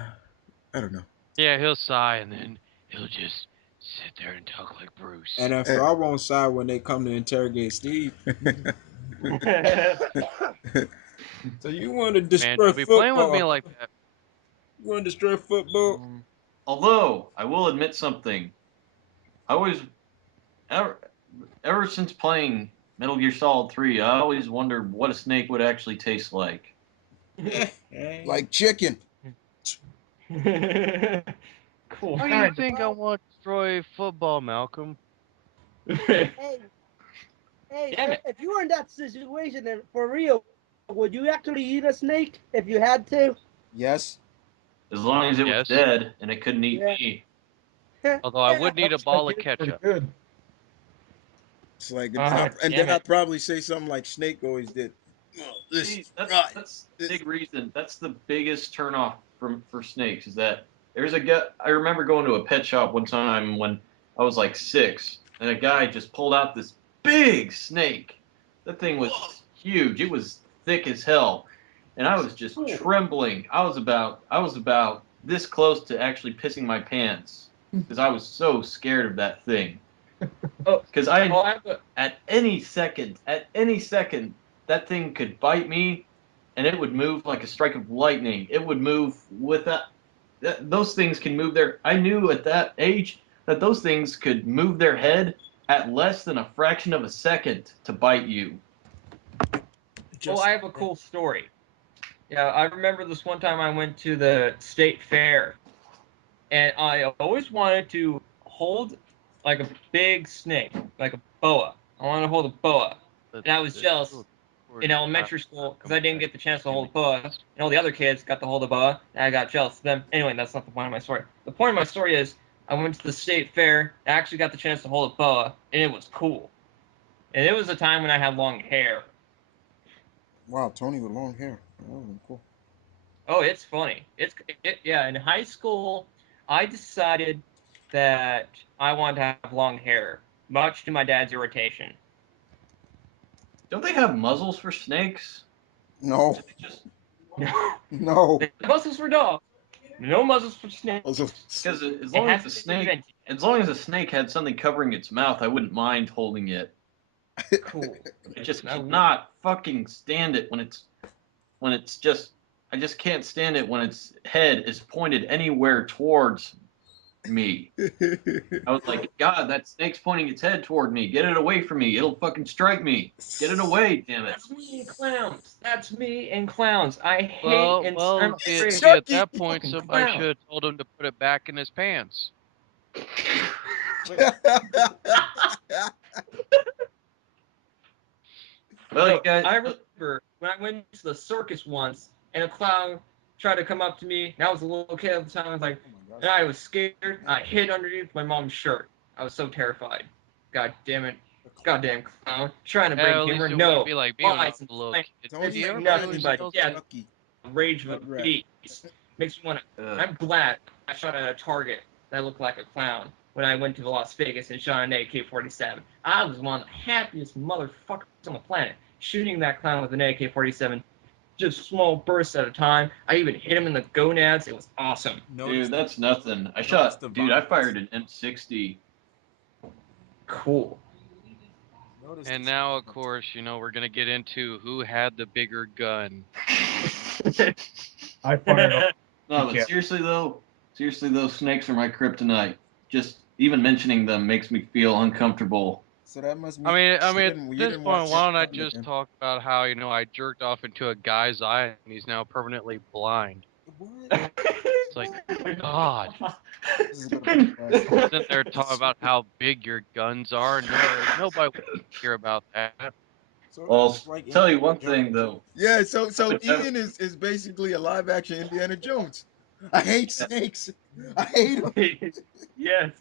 don't know. Yeah, he'll sigh and then he'll just sit there and talk like Bruce. NFL, I won't side when they come to interrogate Steve. So you want to Man, destroy don't be playing with me football? like that. You want to destroy football? Although I will admit something, I always ever since playing Metal Gear Solid 3, I always wondered what a snake would actually taste like. Like chicken. Cool. Why do you think I want to destroy football, Malcolm? Hey, Damn it. if you were in that situation, then for real, would you actually eat a snake if you had to? Yes. As long as it was Yes. dead and it couldn't eat Yeah. me. Although I would need a ball of Pretty ketchup. good. It's like, Ah, and damn then I'll it. probably say something like Snake always did. Oh, this See, is right. that's the big reason. That's the biggest turnoff for snakes is that there's a guy. I remember going to a pet shop one time when I was like 6, and a guy just pulled out this big snake. That thing was huge. It was thick as hell, and I was just trembling. I was about this close to actually pissing my pants because I was so scared of that thing. Oh, Because I have a, at any second, that thing could bite me, and it would move like a strike of lightning. It would move those things can move their. I knew at that age that those things could move their head at less than a fraction of a second to bite you. I have a cool story. Yeah, I remember this one time I went to the state fair, and I always wanted to hold like a big snake, like a boa. I wanted to hold a boa, and I was jealous in elementary school because I didn't get the chance to hold a boa, and all the other kids got to hold a boa, and I got jealous of them. Anyway, that's not the point of my story. The point of my story is I went to the state fair, I actually got the chance to hold a boa, and it was cool. And it was a time when I had long hair. Wow, Tony with long hair. Oh, cool. Oh, it's funny. Yeah. In high school, I decided that I wanted to have long hair, much to my dad's irritation. Don't they have muzzles for snakes? No, Just no. Muzzles for dogs, no muzzles for snakes. Also, because as It long as hasn't the been snake, invented yet. as long as the snake had something covering its mouth, I wouldn't mind holding it. Cool. I just That would- cannot fucking stand it when it's just. I just can't stand it when its head is pointed anywhere towards me. I was like, God, that snake's pointing its head toward me. Get it away from me. It'll fucking strike me. Get it away, damn it. That's me and clowns. That's me and clowns. I hate and I'm Well, see, afraid see, at Chucky. that point, fucking somebody clown. should have told him to put it back in his pants. Well, No, you guys. I remember when I went to the circus once, and a clown tried to come up to me, and I was a little kid at the time. I was like, and I was scared. I hid underneath my mom's shirt. I was so terrified. God damn it. Goddamn clown. Trying to bring At least humor. it No. wouldn't be like me when I Lies was and a little science. kid. Tony It's Do you like ever nothing feel but yourself yeah, Chucky. rage of a Right. beast. Makes me want to. I'm glad I shot at a target that looked like a clown when I went to Las Vegas and shot an AK-47. I was one of the happiest motherfuckers on the planet, shooting that clown with an AK-47, just small bursts at a time. I even hit him in the gonads. It was awesome. Dude, that's nothing. I fired an M60. Cool. And now, of course, we're gonna get into who had the bigger gun. I fired off. No, but Yeah. seriously though, snakes are my kryptonite. Just even mentioning them makes me feel uncomfortable. So that must mean I mean, you at didn't this point, watch why don't I Ant-Man just then. talk about how I jerked off into a guy's eye and he's now permanently blind. What? It's like, God. This is gonna be fast. Sitting there talking about how big your guns are. No, nobody wants to hear about that. So Well, it's like tell you Indiana one thing Jones. though. Yeah, so But that- Ian is basically a live action Indiana Jones. I hate snakes. I hate them. Yes.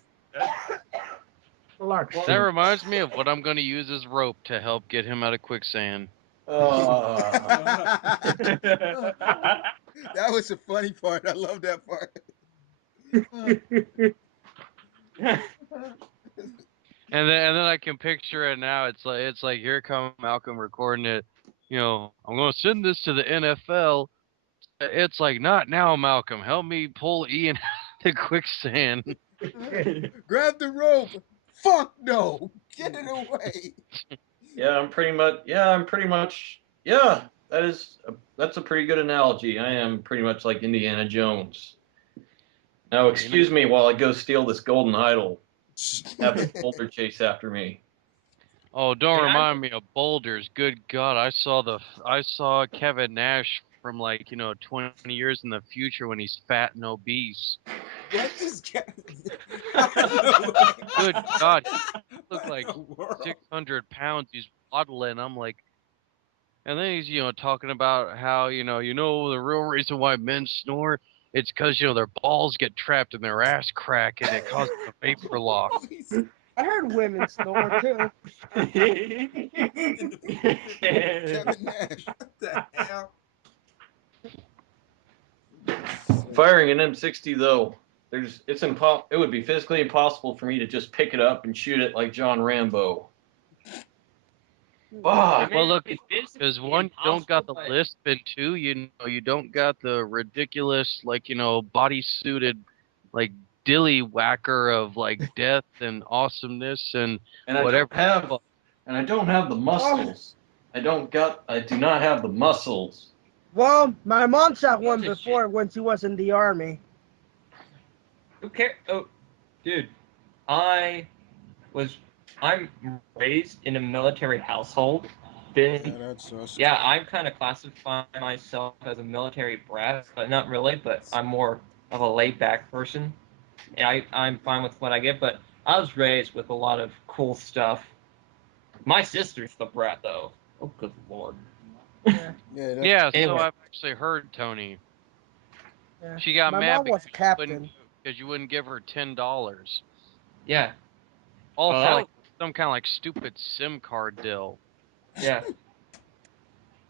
That reminds me of what I'm going to use as rope to help get him out of quicksand. That was the funny part. I love that part. And then I can picture it now. It's like here come Malcolm recording it. I'm going to send this to the NFL. It's like, not now, Malcolm. Help me pull Ian out of the quicksand. Grab the rope. Fuck no. Get it away. Yeah, I'm pretty much. Yeah, that's a pretty good analogy. I am pretty much like Indiana Jones. Now, excuse me while I go steal this golden idol. Have a boulder chase after me. Oh, don't remind me of boulders. Good God, I saw Kevin Nash from 20 years in the future when he's fat and obese. What is Good God, he looked like 600 pounds. He's waddling. I'm like, and then he's talking about how the real reason why men snore, it's because their balls get trapped in their ass crack and it causes a vapor lock. I heard women snore too. Kevin Nash. What the hell? Firing an M60 though, it would be physically impossible for me to just pick it up and shoot it like John Rambo. Fuck. Well, look, because one, you don't got the lisp, and two, you don't got the ridiculous, body-suited, dilly whacker of death and awesomeness and whatever. I don't have the muscles. I do not have the muscles. Well, my mom shot one before when she was in the army. Who cares? Oh, dude, I'm raised in a military household. I'm kind of classifying myself as a military brat, but not really. But I'm more of a laid-back person. And I'm fine with what I get, but I was raised with a lot of cool stuff. My sister's the brat, though. Oh, good lord. Yeah, Anyway. so I've actually heard, Tony. Yeah. She got my mad mom was captain. because you wouldn't give her $10. Yeah. All for some kind of stupid SIM card deal. Yeah.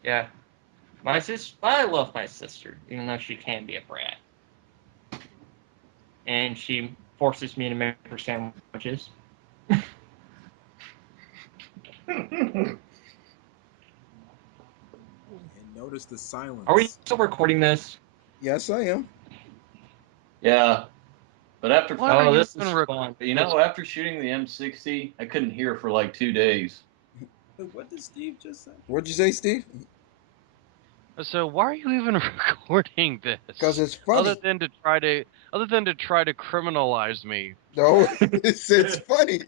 Yeah. My sister, I love my sister, even though she can be a brat. And she forces me to make her sandwiches. And notice the silence. Are we still recording this? Yes, I am. Yeah. But after this is fun. after shooting the M60, I couldn't hear for 2 days. What did Steve just say? What'd you say, Steve? So why are you even recording this? Because it's funny. Other than to try to criminalize me. No, it's funny.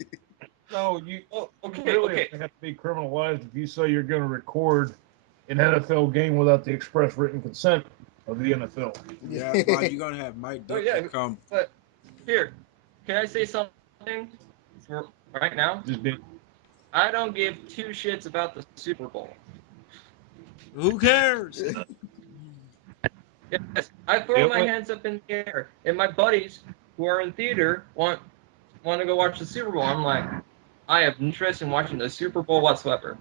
No, you Okay, really okay. have to be criminalized if you say you're going to record an NFL game without the express written consent of the NFL. Yeah, that's why you're gonna have Mike Oh, Duck yeah. come. But here, can I say something right now? Just did. I don't give two shits about the Super Bowl. Who cares? Yes, I throw my hands up in the air, and my buddies who are in theater want to go watch the Super Bowl. I'm like, I have no interest in watching the Super Bowl whatsoever.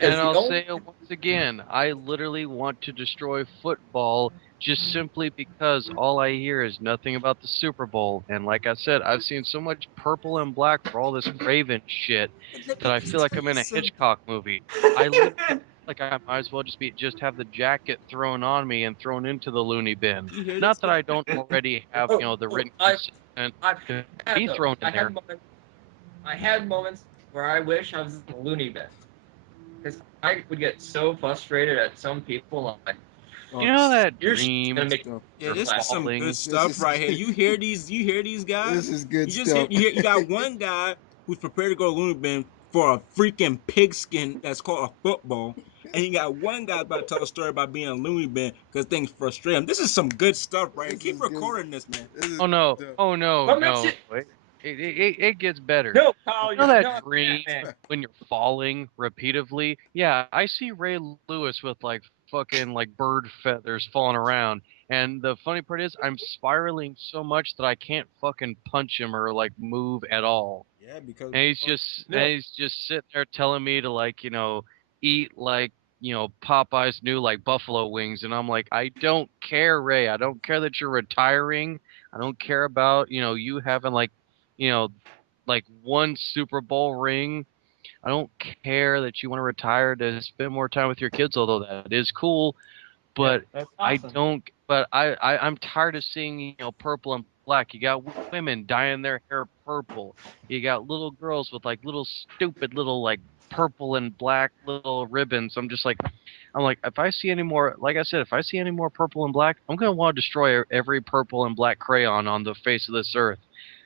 And I'll say it once again, I literally want to destroy football just simply because all I hear is nothing about the Super Bowl. And like I said, I've seen so much purple and black for all this Raven shit that I feel like I'm in a Hitchcock movie. I literally feel like I might as well just have the jacket thrown on me and thrown into the loony bin. Not that I don't already have, the written consent to be thrown in there. I had moments where I wish I was in the loony bin. Because I would get so frustrated at some people. Like, You know that you're dream? gonna make Yeah, this is some falling. good stuff right here. You hear these guys? This is good You just stuff. you got one guy who's prepared to go to Looney Bin for a freaking pigskin that's called a football, and you got one guy about to tell a story about being a Looney Bin because things frustrate him. This is some good stuff right here. Keep recording this, man. Oh no! Oh no! What makes No! it- It gets better. No, Kyle, You know you're that not dream Batman. when you're falling repeatedly? Yeah, I see Ray Lewis with like fucking like bird feathers falling around. And the funny part is I'm spiraling so much that I can't fucking punch him or like move at all. Yeah, because And he's just sitting there telling me to like, eat like, Popeye's new like buffalo wings, and I'm like, I don't care, Ray. I don't care that you're retiring. I don't care about, you having like, you know, like one Super Bowl ring. I don't care that you want to retire to spend more time with your kids, although that is cool. But That's I awesome. don't. But I'm tired of seeing purple and black. You got women dyeing their hair purple. You got little girls with like little stupid little like purple and black little ribbons. I'm like, if I see any more, like I said, if I see any more purple and black, I'm gonna want to destroy every purple and black crayon on the face of this earth.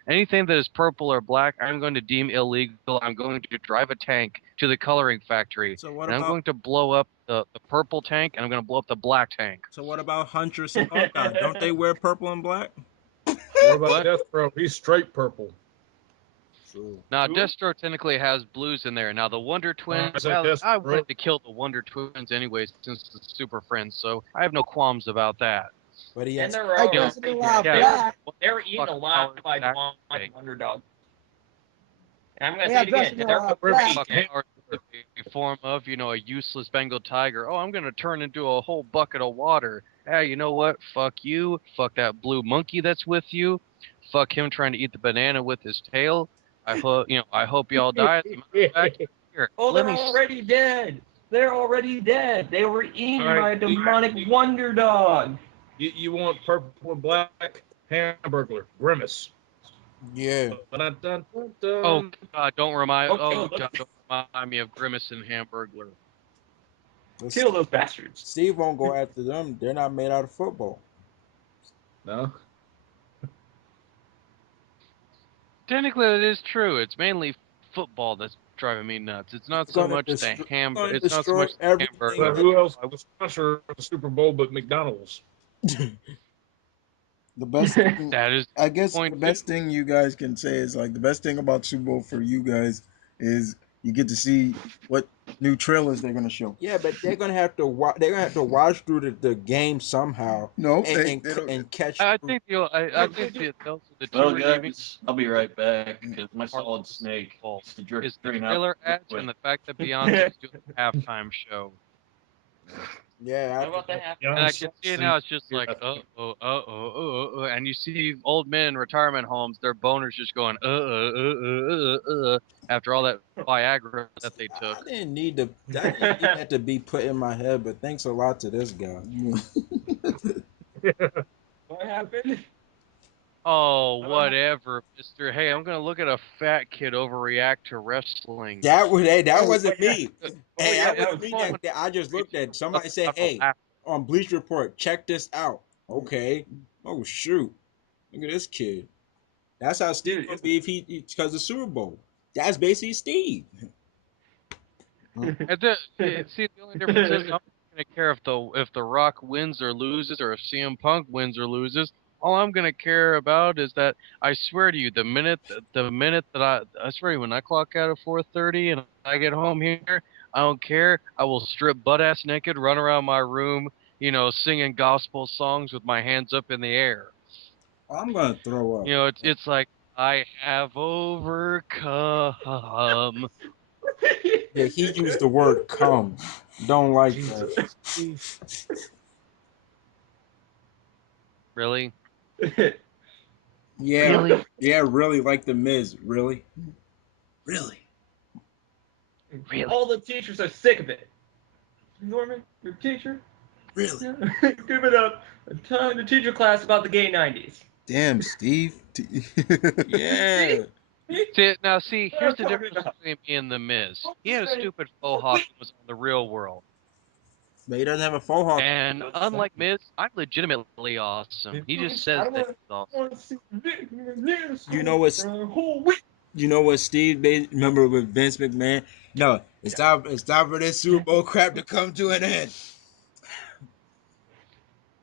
Anything that is purple or black, I'm going to deem illegal. I'm going to drive a tank to the coloring factory, So what and I'm about going to blow up the purple tank, and I'm going to blow up the black tank. Huntress and Hawkeye? Don't they wear purple and black? What about What? Deathstroke? He's straight purple. True. Now, Who? Destro technically has blues in there. Now, the Wonder Twins, I said well, I Deathstroke. wanted to kill the Wonder Twins anyways, since it's Super Friends, so I have no qualms about that. But he And has they're I all guess right. it'll allow Yeah. black. They were eaten Fuck alive Howard by Jack. the underdog. And I'm gonna Yeah, say it again. Justin, They're black. already Fuck eaten. Howard in the form of, a useless Bengal tiger. Oh, I'm going to turn into a whole bucket of water. Hey, you know what? Fuck you. Fuck that blue monkey that's with you. Fuck him trying to eat the banana with his tail. I hope y'all die. As a matter of fact, here, Oh, let they're me already dead. They're already dead. They were eaten All right. by a demonic wonder dog. You want purple and black? Hamburglar. Grimace. yeah. Oh God, don't remind. Okay, Oh let's- God, don't remind me of Grimace and Hamburglar. Kill those bastards. Steve won't go after them. They're not made out of football. No. Technically, it is true. It's mainly football that's driving me nuts. It's not so much the hamburger. It's not so much the hamburger. But who else was sponsor of the Super Bowl but McDonald's? The best thing, That is I guess the point best thing you guys can say is like the best thing about Super Bowl for you guys is you get to see what new trailers they're gonna show. Yeah, but they're gonna have to watch. They're gonna have to watch through the game somehow. No, and they don't. and catch. I think I think the two Well, redeeming guys, I'll be right back because my solid snake Bowl is to jerk is the drain out trailer real ads quick. and the fact that Beyonce is doing a halftime show. Yeah, What about the half? And I can see it now. It's just like, and you see old men in retirement homes, their boners just going, after all that Viagra that they I took. didn't need to. I didn't need that to be put in my head. But thanks a lot to this guy. What happened? Oh, whatever, Mister. Hey, I'm gonna look at a fat kid overreact to wrestling. That wasn't me. Hey, yeah, that that wasn't was me. fun. I just looked at somebody said, "Hey, on Bleach Report. Check this out. Okay. Oh shoot. Look at this kid. That's how Steve would be if he because the Super Bowl. That's basically Steve. And see, the only difference is I'm not gonna care if the Rock wins or loses, or if CM Punk wins or loses. All I'm gonna care about is that I swear to you, the minute that I swear to you, when I clock out at 4:30 and I get home here, I don't care. I will strip butt ass naked, run around my room, singing gospel songs with my hands up in the air. I'm gonna throw up. It's like I have overcome. Yeah, he used the word "come." Don't like that. Really? Yeah, Really? yeah, really like the Miz. Really. All the teachers are sick of it. Norman, your teacher? Really. Give it up. Telling the teacher class about the gay 90s. Damn, Steve. Yeah. See, here's the difference between me and The Miz. He had a stupid faux hawk that was on the real world. But he doesn't have a faux hawk. And unlike Miz, I'm legitimately awesome. He just says that he's awesome. You know what? You know what Steve made? Remember with Vince McMahon? No, it's time for this Super Bowl crap to come to an end.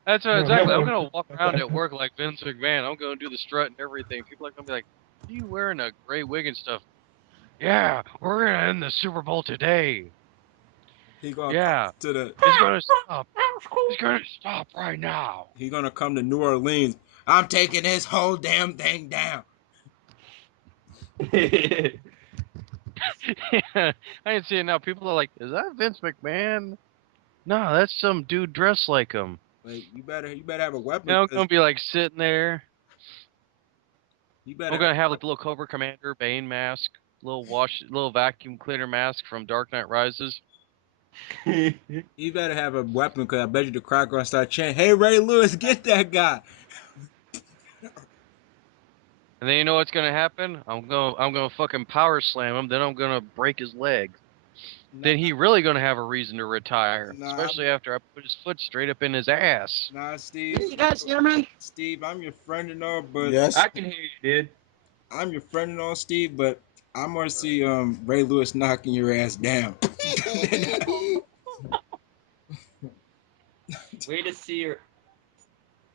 That's what exactly. I'm gonna walk around at work like Vince McMahon. I'm gonna do the strut and everything. People are gonna be like, "Are you wearing a gray wig and stuff?" Yeah, we're gonna end the Super Bowl today. He gonna Yeah, come to the. it's gonna stop. It's gonna stop right now. He gonna come to New Orleans. I'm taking this whole damn thing down. Yeah, I can see it now. People are like, "Is that Vince McMahon?" No, that's some dude dressed like him. Like you better have a weapon. I'm gonna be like sitting there. You better. I'm gonna have like the little Cobra Commander Bane mask, little vacuum cleaner mask from Dark Knight Rises. You better have a weapon because I bet you the crowd gonna start chanting, "Hey Ray Lewis, get that guy!" And then you know what's gonna happen? I'm gonna fucking power slam him. Then I'm gonna break his leg. Then he really gonna have a reason to retire, especially after I put his foot straight up in his ass. Nah, Steve. You guys hear me? Steve, I'm your friend and all, but Yes. I can hear you, dude. I'm your friend and all, Steve, but I'm gonna see Ray Lewis knocking your ass down. Way to see your.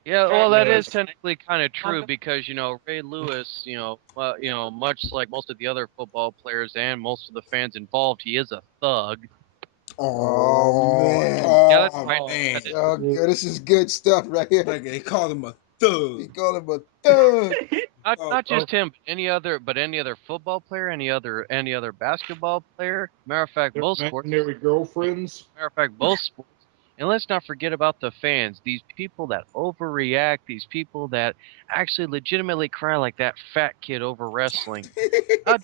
Yeah, well, that is Yes. technically kind of true because Ray Lewis, much like most of the other football players and most of the fans involved, he is a thug. Oh man. Yeah, that's Oh right. man. Oh, good. This is good stuff right here. Like they call him a We thug. call him a thug. Not just him, but any other football player, any other basketball player. Matter of fact, both sports. Imaginary girlfriends. Matter of fact, both sports. And let's not forget about the fans. These people that overreact. These people that actually legitimately cry like that fat kid over wrestling.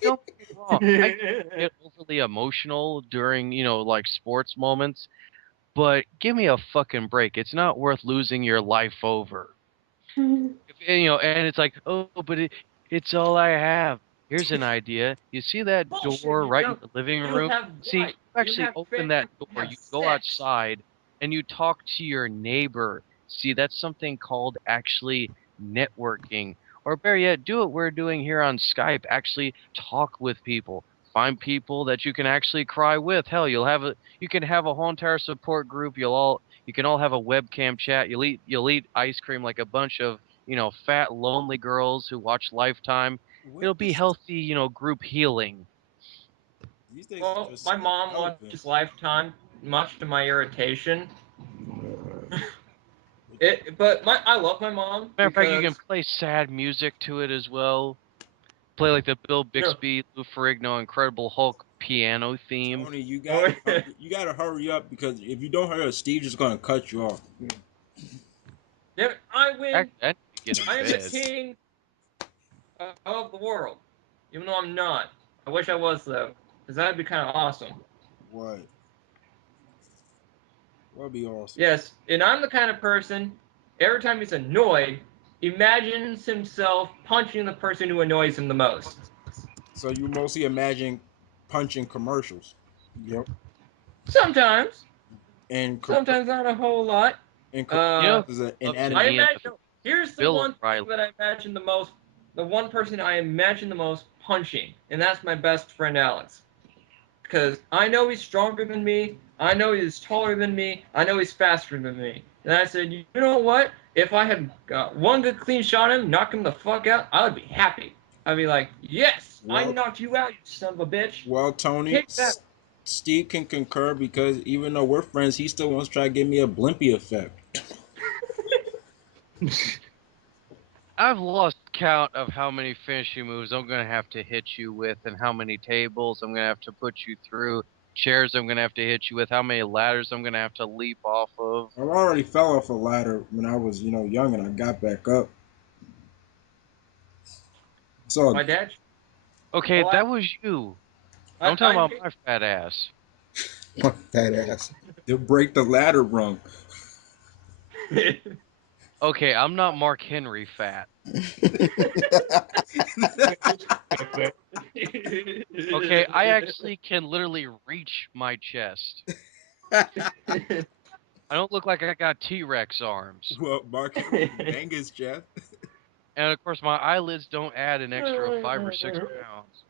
Don't get me wrong. I get overly emotional during like sports moments, but give me a fucking break. It's not worth losing your life over. And it's like, oh, but it's all I have. Here's an idea. You see that Bullshit, door you right in don't. the living You room? have See, life. you You actually have open family. that You door, have you go sex. outside, and you talk to your neighbor. See, that's something called actually networking. Or better yet, do what we're doing here on Skype. Actually talk with people. Find people that you can actually cry with. Hell, you can have a whole entire support group. You can all have a webcam chat. You'll eat ice cream like a bunch of fat lonely girls who watch Lifetime. It'll be healthy, group healing. These things Well, are just my so mom irrelevant. watches Lifetime, much to my irritation. I love my mom Matter of fact, you because can play sad music to it as well. Play like the Bill Bixby, Lou Ferrigno, Incredible Hulk piano theme. Tony, you gotta hurry up because if you don't hurry up, Steve's just gonna cut you off. yeah, I win. I need to get in I am the bed. king of the world, even though I'm not. I wish I was though, because that'd be kind of awesome. What? That'd be awesome. Yes, and I'm the kind of person. Every time he's annoyed, imagines himself punching the person who annoys him the most. So you mostly imagine punching commercials. Yep. Sometimes. And Sometimes not a whole lot. and You know, is an up to anime. I me and imagine. Here's the Bill one O'Reilly. thing that I imagine the most. The one person I imagine the most punching, and that's my best friend Alex. Because I know he's stronger than me. I know he's taller than me. I know he's faster than me. And I said, you know what? If I had got one good clean shot at him, knock him the fuck out, I would be happy. I'd be like, yes, I Well- knocked you out, you son of a bitch. Well, Tony, Take that. Steve can concur because even though we're friends, he still wants to try to give me a blimpy effect. I've lost count of how many finishing moves I'm going to have to hit you with and how many tables I'm going to have to put you through, chairs I'm going to have to hit you with, how many ladders I'm going to have to leap off of. I already fell off a ladder when I was, young, and I got back up. So My dad. Okay, Well, that was you. Don't tell about my fat ass. That ass. to break the ladder rung. Okay, I'm not Mark Henry fat. Okay, I actually can literally reach my chest. I don't look like I got T-Rex arms. Well, Mark Henry bang his chest. And of course, my eyelids don't add an extra 5 or 6 pounds.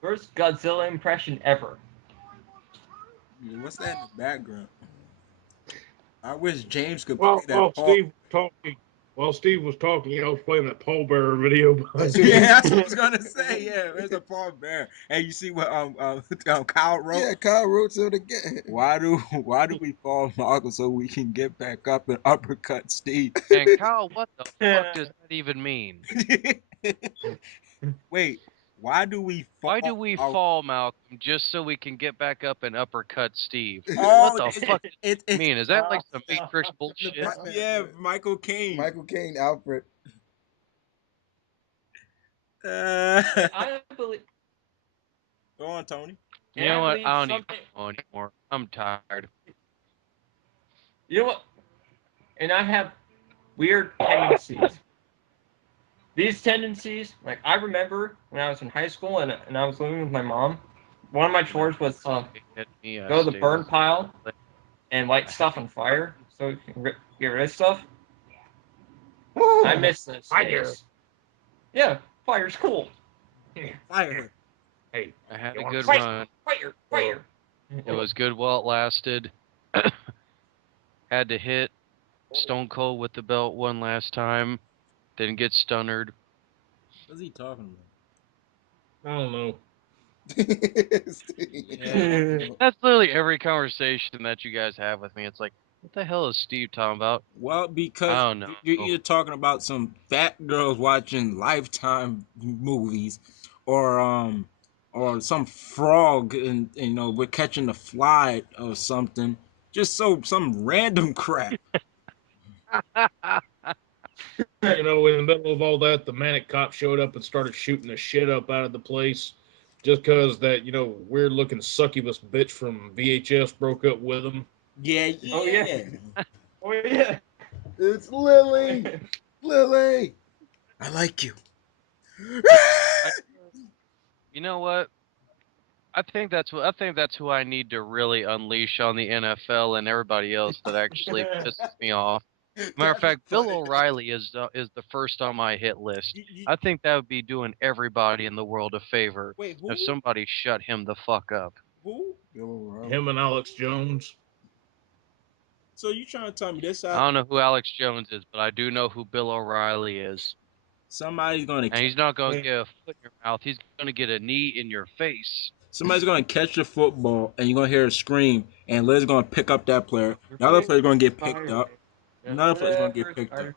First Godzilla impression ever. What's that in the background? I wish James could Well, play that. While Steve was talking, I was playing that Paul Bearer video. Yeah, that's what I was gonna say. Yeah, where's the Paul Bear? And you see what Kyle wrote? Yeah, Kyle wrote it again. Why do we fall Malcolm so we can get back up and uppercut Steve? And Kyle, what the fuck does that even mean? Wait, why do we fall? Why do we fall, Malcolm, just so we can get back up and uppercut Steve? Oh, What the fuck does it, that mean? Is that like some Matrix bullshit? Yeah, Michael Caine. Michael Caine, Alfred. I believe. Go on, Tony. You know what? believe I don't even something- know anymore. I'm tired. You know what? And I have weird tendencies. These tendencies, like I remember when I was in high school and I was living with my mom, one of my chores was to Hit me, go to the Steve. burn pile and light stuff on fire so we can get rid of stuff. I miss those Fire. days. Yeah, fire's cool. Fire. Hey, I had You a want good fight? run. Fire. It was good while it lasted. Had to hit Stone Cold with the belt one last time. Didn't get stunnered. What's he talking about? I don't know. That's literally every conversation that you guys have with me. It's like, what the hell is Steve talking about? Well, I because don't know. you're either talking about some fat girls watching Lifetime movies, or some frog and we're catching the fly or something. Just some random crap. In the middle of all that, the manic cop showed up and started shooting the shit up out of the place just because that, weird looking succubus bitch from VHS broke up with him. Yeah. Oh, yeah. Oh yeah. It's Lily. Lily. I like you. You know what? I think that's who I need to really unleash on the NFL and everybody else that actually pisses me off. Matter of fact, Bill O'Reilly is the first on my hit list. I think that would be doing everybody in the world a favor Wait, who? if somebody shut him the fuck up. Who? Him and Alex Jones. So you trying to tell me this? I don't know who Alex Jones is, but I do know who Bill O'Reilly is. Somebody's gonna. And he's not going to get a foot in your mouth. He's going to get a knee in your face. Somebody's gonna catch the football, and you're gonna hear a scream, and Liz's gonna pick up that player. The other player's gonna get picked up. Another player's gonna get picked up.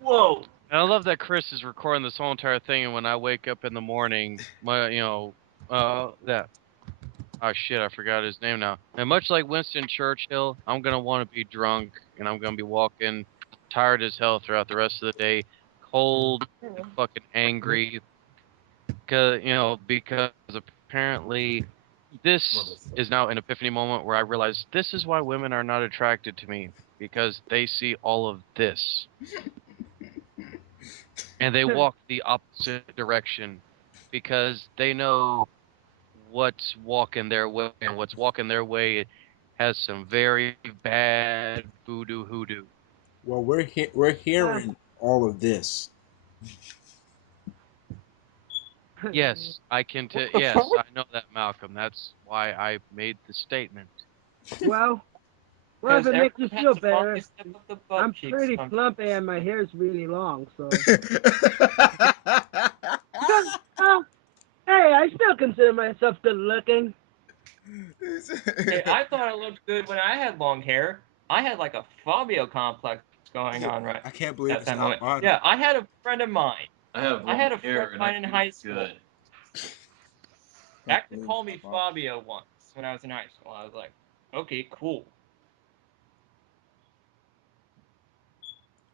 Whoa. And I love that Chris is recording this whole entire thing, and when I wake up in the morning, that. Oh shit, I forgot his name now. And much like Winston Churchill, I'm gonna want to be drunk, and I'm gonna be walking tired as hell throughout the rest of the day, cold and fucking angry, because apparently this is now an epiphany moment where I realize this is why women are not attracted to me, because they see all of this. And they walk the opposite direction because they know what's walking their way, and what's walking their way has some very bad voodoo hoodoo. Well, we're hearing all of this. Yes, I can. What the Yes, fuck? I know that, Malcolm. That's why I made the statement. Well, if Because it makes you everyone feel has to better, finally step up the butt I'm cheeks pretty sometimes. plump and my hair's really long, so. Hey, I still consider myself good looking. Hey, I thought I looked good when I had long hair. I had like a Fabio complex going on right I can't believe at it's that not moment. bottom. Yeah, I had a friend of mine. I have I long had a hair friend of and mine I in can high look school. good. Actually called me Fabio once when I was in high school. I was like, okay, cool.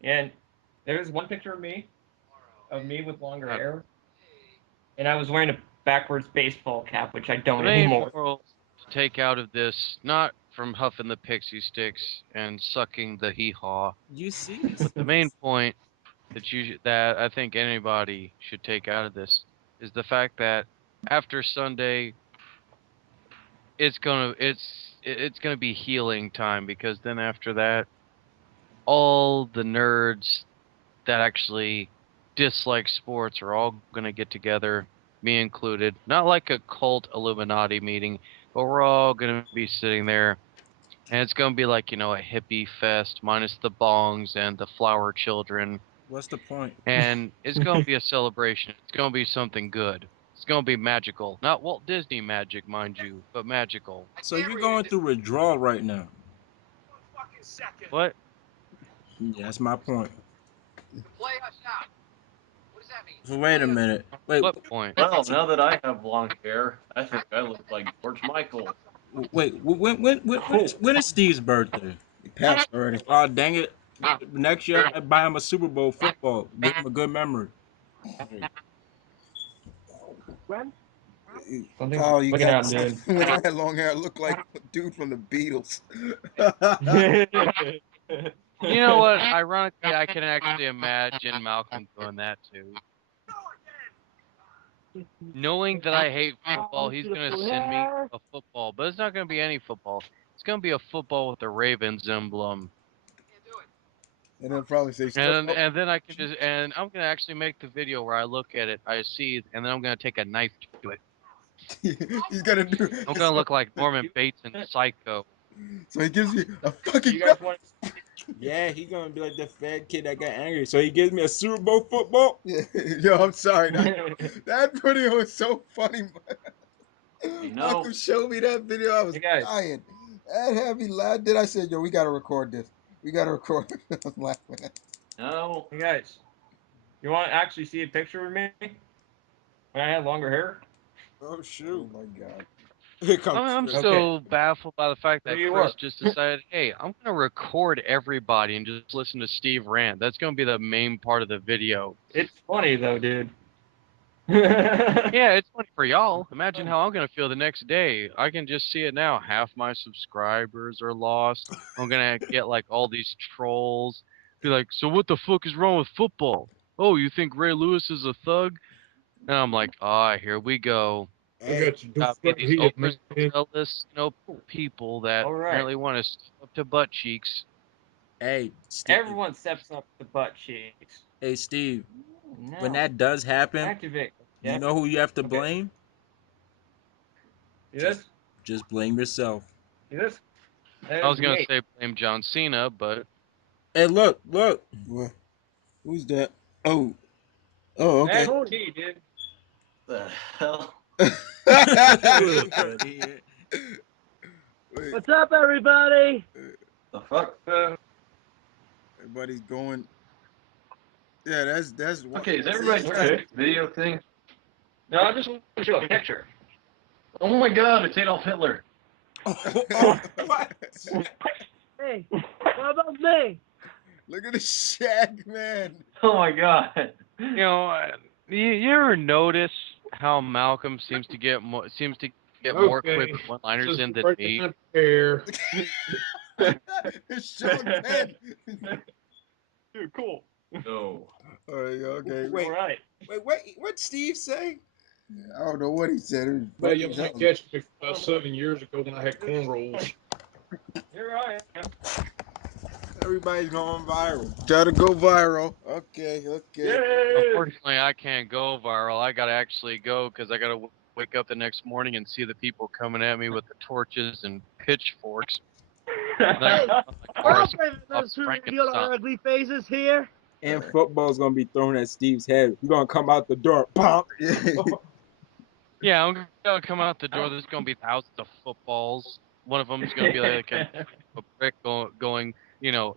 And there's one picture of me with longer hair, and I was wearing a backwards baseball cap, which I The don't main anymore. moral to take out of this, not from huffing the pixie sticks and sucking the hee-haw, You see? but the main point that I think anybody should take out of this is the fact that after Sunday, it's gonna be healing time, because then after that, all the nerds that actually dislike sports are all gonna get together, me included. Not like a cult Illuminati meeting, but we're all gonna be sitting there, and it's gonna be like, a hippie fest minus the bongs and the flower children, What's the point? and it's gonna be a celebration. It's gonna be something good. It's gonna be magical. Not Walt Disney magic, mind you, but magical. So you're going through withdrawal right now. What? Yeah, that's my point. So wait a minute. Wait, What point? Well, now that I have long hair, I think I look like George Michael. wait. When is Steve's birthday? He passed already. Oh, dang it. Next year, I buy him a Super Bowl football. Give him a good memory. When? Something's Oh, you looking got out, dude. when I had long hair, I looked like a dude from the Beatles. You know what? Ironically, I can actually imagine Malcolm doing that too. Knowing that I hate football, he's gonna send me a football, but it's not gonna be any football. It's gonna be a football with the Ravens emblem, And then probably say, and then I can and I'm gonna actually make the video where I look at it, I see, and then I'm gonna take a knife to it. he's gonna do. I'm gonna look like Norman Bates in Psycho. So he gives you a fucking. You guys want Yeah, he's gonna be like the fat kid that got angry. So he gives me a Super Bowl football. Yeah. Yo, I'm sorry. to... That video was so funny. You know, Malcolm showed me that video. I was Hey, guys. dying. That had me laugh. Then I said, "Yo, we gotta record this. We gotta record." I was laughing at. no, Hey guys, you want to actually see a picture of me when I had longer hair? Oh Oh shoot! my god. Here comes. I'm Chris. Okay. still baffled by the fact that Who you Chris are? just decided, hey, I'm gonna record everybody and just listen to Steve rant. That's gonna be the main part of the video. It's funny though, dude. Yeah, it's funny for y'all. Imagine how I'm gonna feel the next day. I can just see it now. Half my subscribers are lost. I'm gonna get like all these trolls. Be like, so what the fuck is wrong with football? Oh, you think Ray Lewis is a thug? And I'm like, ah, here we go. I got you Got me these here, man. overzealous, people that All right. apparently want to step up to butt cheeks. Hey, Steve. Everyone steps up the butt cheeks. Hey, Steve. No. When that does happen, Activate. you Yeah. know who you have to Okay. blame? See this? Just blame yourself. See this? I was gonna Wait. say blame John Cena, but Hey, look. What? Who's that? Oh. Oh, okay. That's me, dude. the hell. Wait, What's up, everybody? The fuck? everybody's going. Yeah, that's. Okay, is everybody trying to video thing? No, I just want to show a picture. Oh my god, it's Adolf Hitler. What? Hey, what about me? Look at the shag, man. Oh my god. you ever notice how Malcolm seems to get more Okay. quick one-liners Just in than right me? up there. It's Sean Penn. Dude, cool. No. Oh, yeah, okay. Wait. All right. Wait, what'd Steve say? I don't know what he said. It was Well, funny you as might hell. catch me about 7 years ago when I had cornrows. You're right. Everybody's going viral. Try to go viral. Okay. Yay! Unfortunately, I can't go viral. I gotta actually go because I gotta wake up the next morning and see the people coming at me with the torches and pitchforks. And I got my car Those two cranking reveal our stuff. ugly faces here. And football's gonna be thrown at Steve's head. He's gonna come out the door. Pop. Yeah, I'm gonna come out the door. There's gonna be thousands of footballs. One of them is gonna be like a brick going,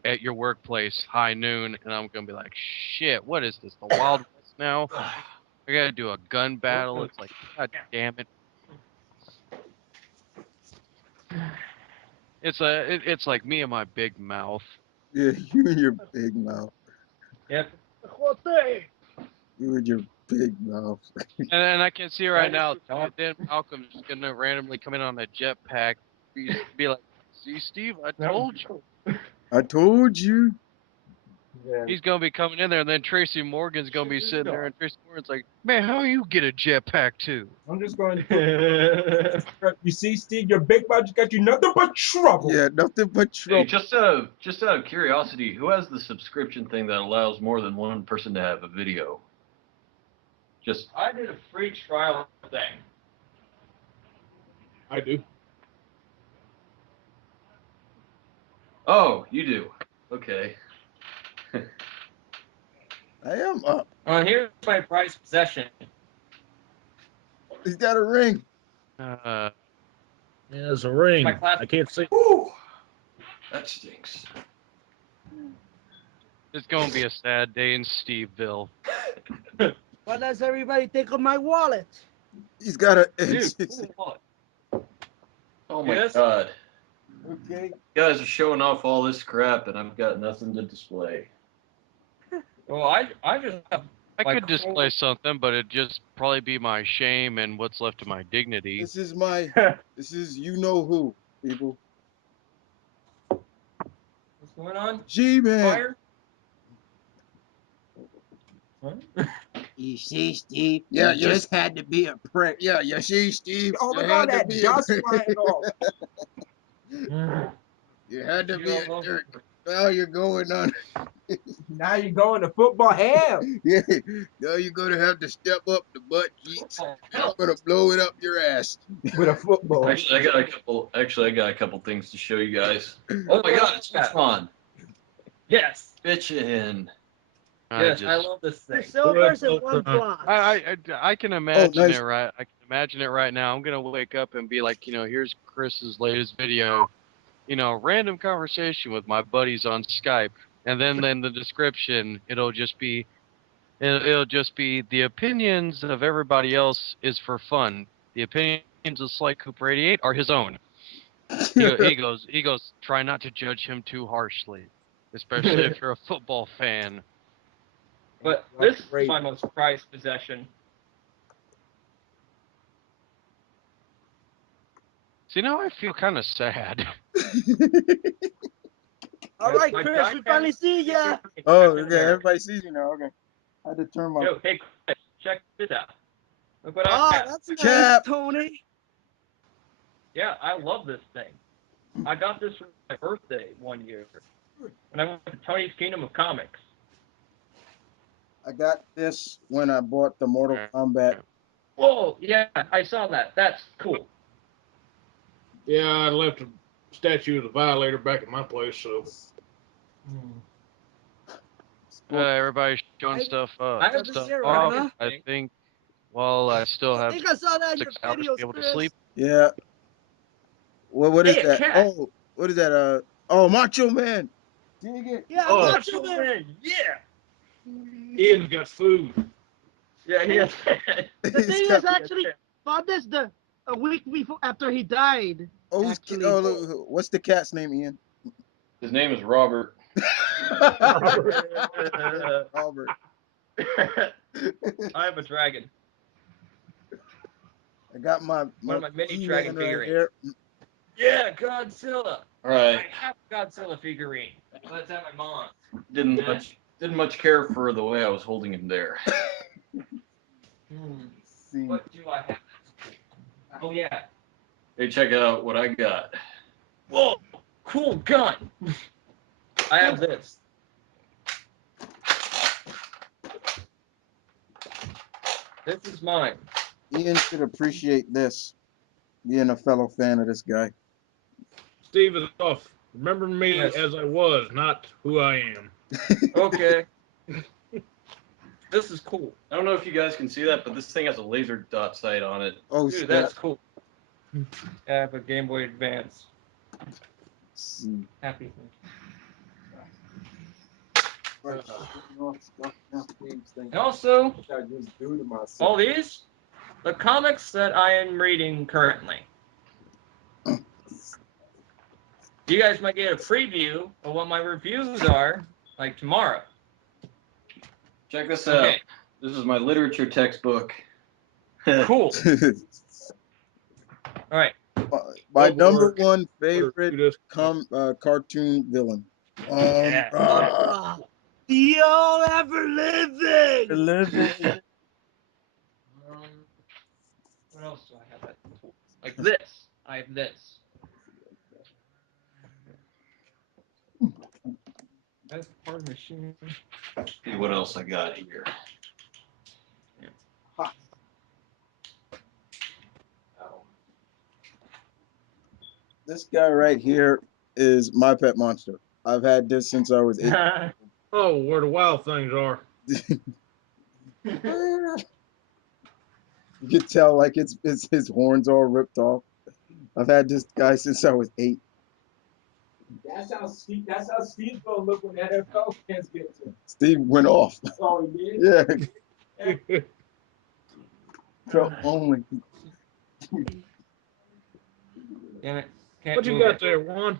at your workplace high noon, and I'm gonna be like, shit, what is this? The Wild West now? I gotta do a gun battle. It's like, god damn it. It's like me and my big mouth. Yeah, you and your big mouth. Yep. You and your big mouth. And I can see right now, Don't. then Malcolm's gonna randomly come in on a jetpack, be like, see, Steve, I told you. I told you. Yeah. He's gonna be coming in there, and then Tracy Morgan's gonna be sitting there, and Tracy Morgan's like, man, how you get a jetpack too? I'm just going to. You see, Steve, your big mouth just got you nothing but trouble. Yeah, nothing but Hey, trouble. just out of curiosity, who has the subscription thing that allows more than one person to have a video? Just I did a free trial thing. I do. oh, you do. Okay. I am up. Here's my prized possession. He's got a ring. Uh, Yeah, there's a ring. My class- I can't see. Whew, that stinks. it's gonna be a sad day in Steveville. What does everybody think of my wallet? He's got a. Dude, cool. Oh my Yes? god. Okay. You guys are showing off all this crap, and I've got nothing to display. Well, I just have I like could display something, but it'd just probably be my shame and what's left of my dignity. This is my. This is you know who, people. What's going on? G-Man. Fire? What? You see, Steve? Yeah, you just had to be a prick. Yeah, you see, Steve? Oh, You look at all had to that be a dust prick. flying off. You had to You be a know, jerk. Now you're going on. Now you're going to football hell. Yeah, now you're gonna have to step up the butt cheeks. oh, And I'm gonna blow it up your ass. With a football. Actually, I got a couple things to show you guys. Oh my god, it's fun. Yes. Bitchin'. Yes, I love this The thing. silvers and one blonde. I can imagine nice. it right. I can imagine it right now. I'm gonna wake up and be like, here's Chris's latest video. Random conversation with my buddies on Skype, and then in the description it'll just be the opinions of everybody else is for fun. The opinions of Slight Cooper 88 are his own. He goes, try not to judge him too harshly, especially if you're a football fan. But this is my most prized possession. See, now I feel kind of sad. All right, My Chris, guy we finally see ya. Oh, okay. Everybody sees me now. Okay. I had to turn my. Yo, hey, Chris, check this out. Look what I Oh, have. that's nice, Cap. Tony. Yeah, I love this thing. I got this for my birthday one year. And I went to Tony's Kingdom of Comics. I got this when I bought the Mortal Kombat. Whoa, yeah, I saw that. That's cool. Yeah, I left a statue of the Violator back at my place, so. Everybody's showing I- stuff I have stuff zero, off. huh? I think. Well, I still I have think I saw that in your 6 hours to videos, be able to Chris. sleep. Yeah. What is Hey, a that? cat. Oh, what is that? Oh, Macho Man. Dig it. Yeah, Oh. I'm watching it. Yeah. Ian's got food. Yeah, he has. The He's thing got- is, actually, found this a week before after he died. Oh, actually. look, what's the cat's name, Ian? His name is Robert. Robert. I have a dragon. I got my One of my mini He-Man dragon right figurines. here. Yeah, Godzilla. All right. I have a Godzilla figurine. That's at my mom's. Didn't much care for the way I was holding him there. See, mean, What do I have? Oh yeah. Hey, check out what I got. Whoa, cool gun. I have this. This is mine. Ian should appreciate this, being a fellow fan of this guy. Steve is off. Remember me Yes. as I was, not who I am. Okay. This is cool. I don't know if you guys can see that, but this thing has a laser dot sight on it. Oh, Dude, snap. that's cool. I have a Game Boy Advance. See. Happy. And also, all these, the comics that I am reading currently. You guys might get a preview of what my reviews are, like tomorrow. Check this out. Okay. This is my literature textbook. Cool. All right. My Double number work. one favorite cartoon villain. Yeah. The all ever living. What else do I have? That's cool. Like this. I have this. That's part of the machine. See what else I got here. This guy right here is my pet monster. I've had this since I was 8. Oh, where the wild things are. You can tell like it's his horns all ripped off. I've had this guy since I was 8. That's how Steve's gonna look when NFL fans get to him. Steve went off. Oh, he did? Yeah, Trump only. Damn it. Can't What you move got it. there, Juan?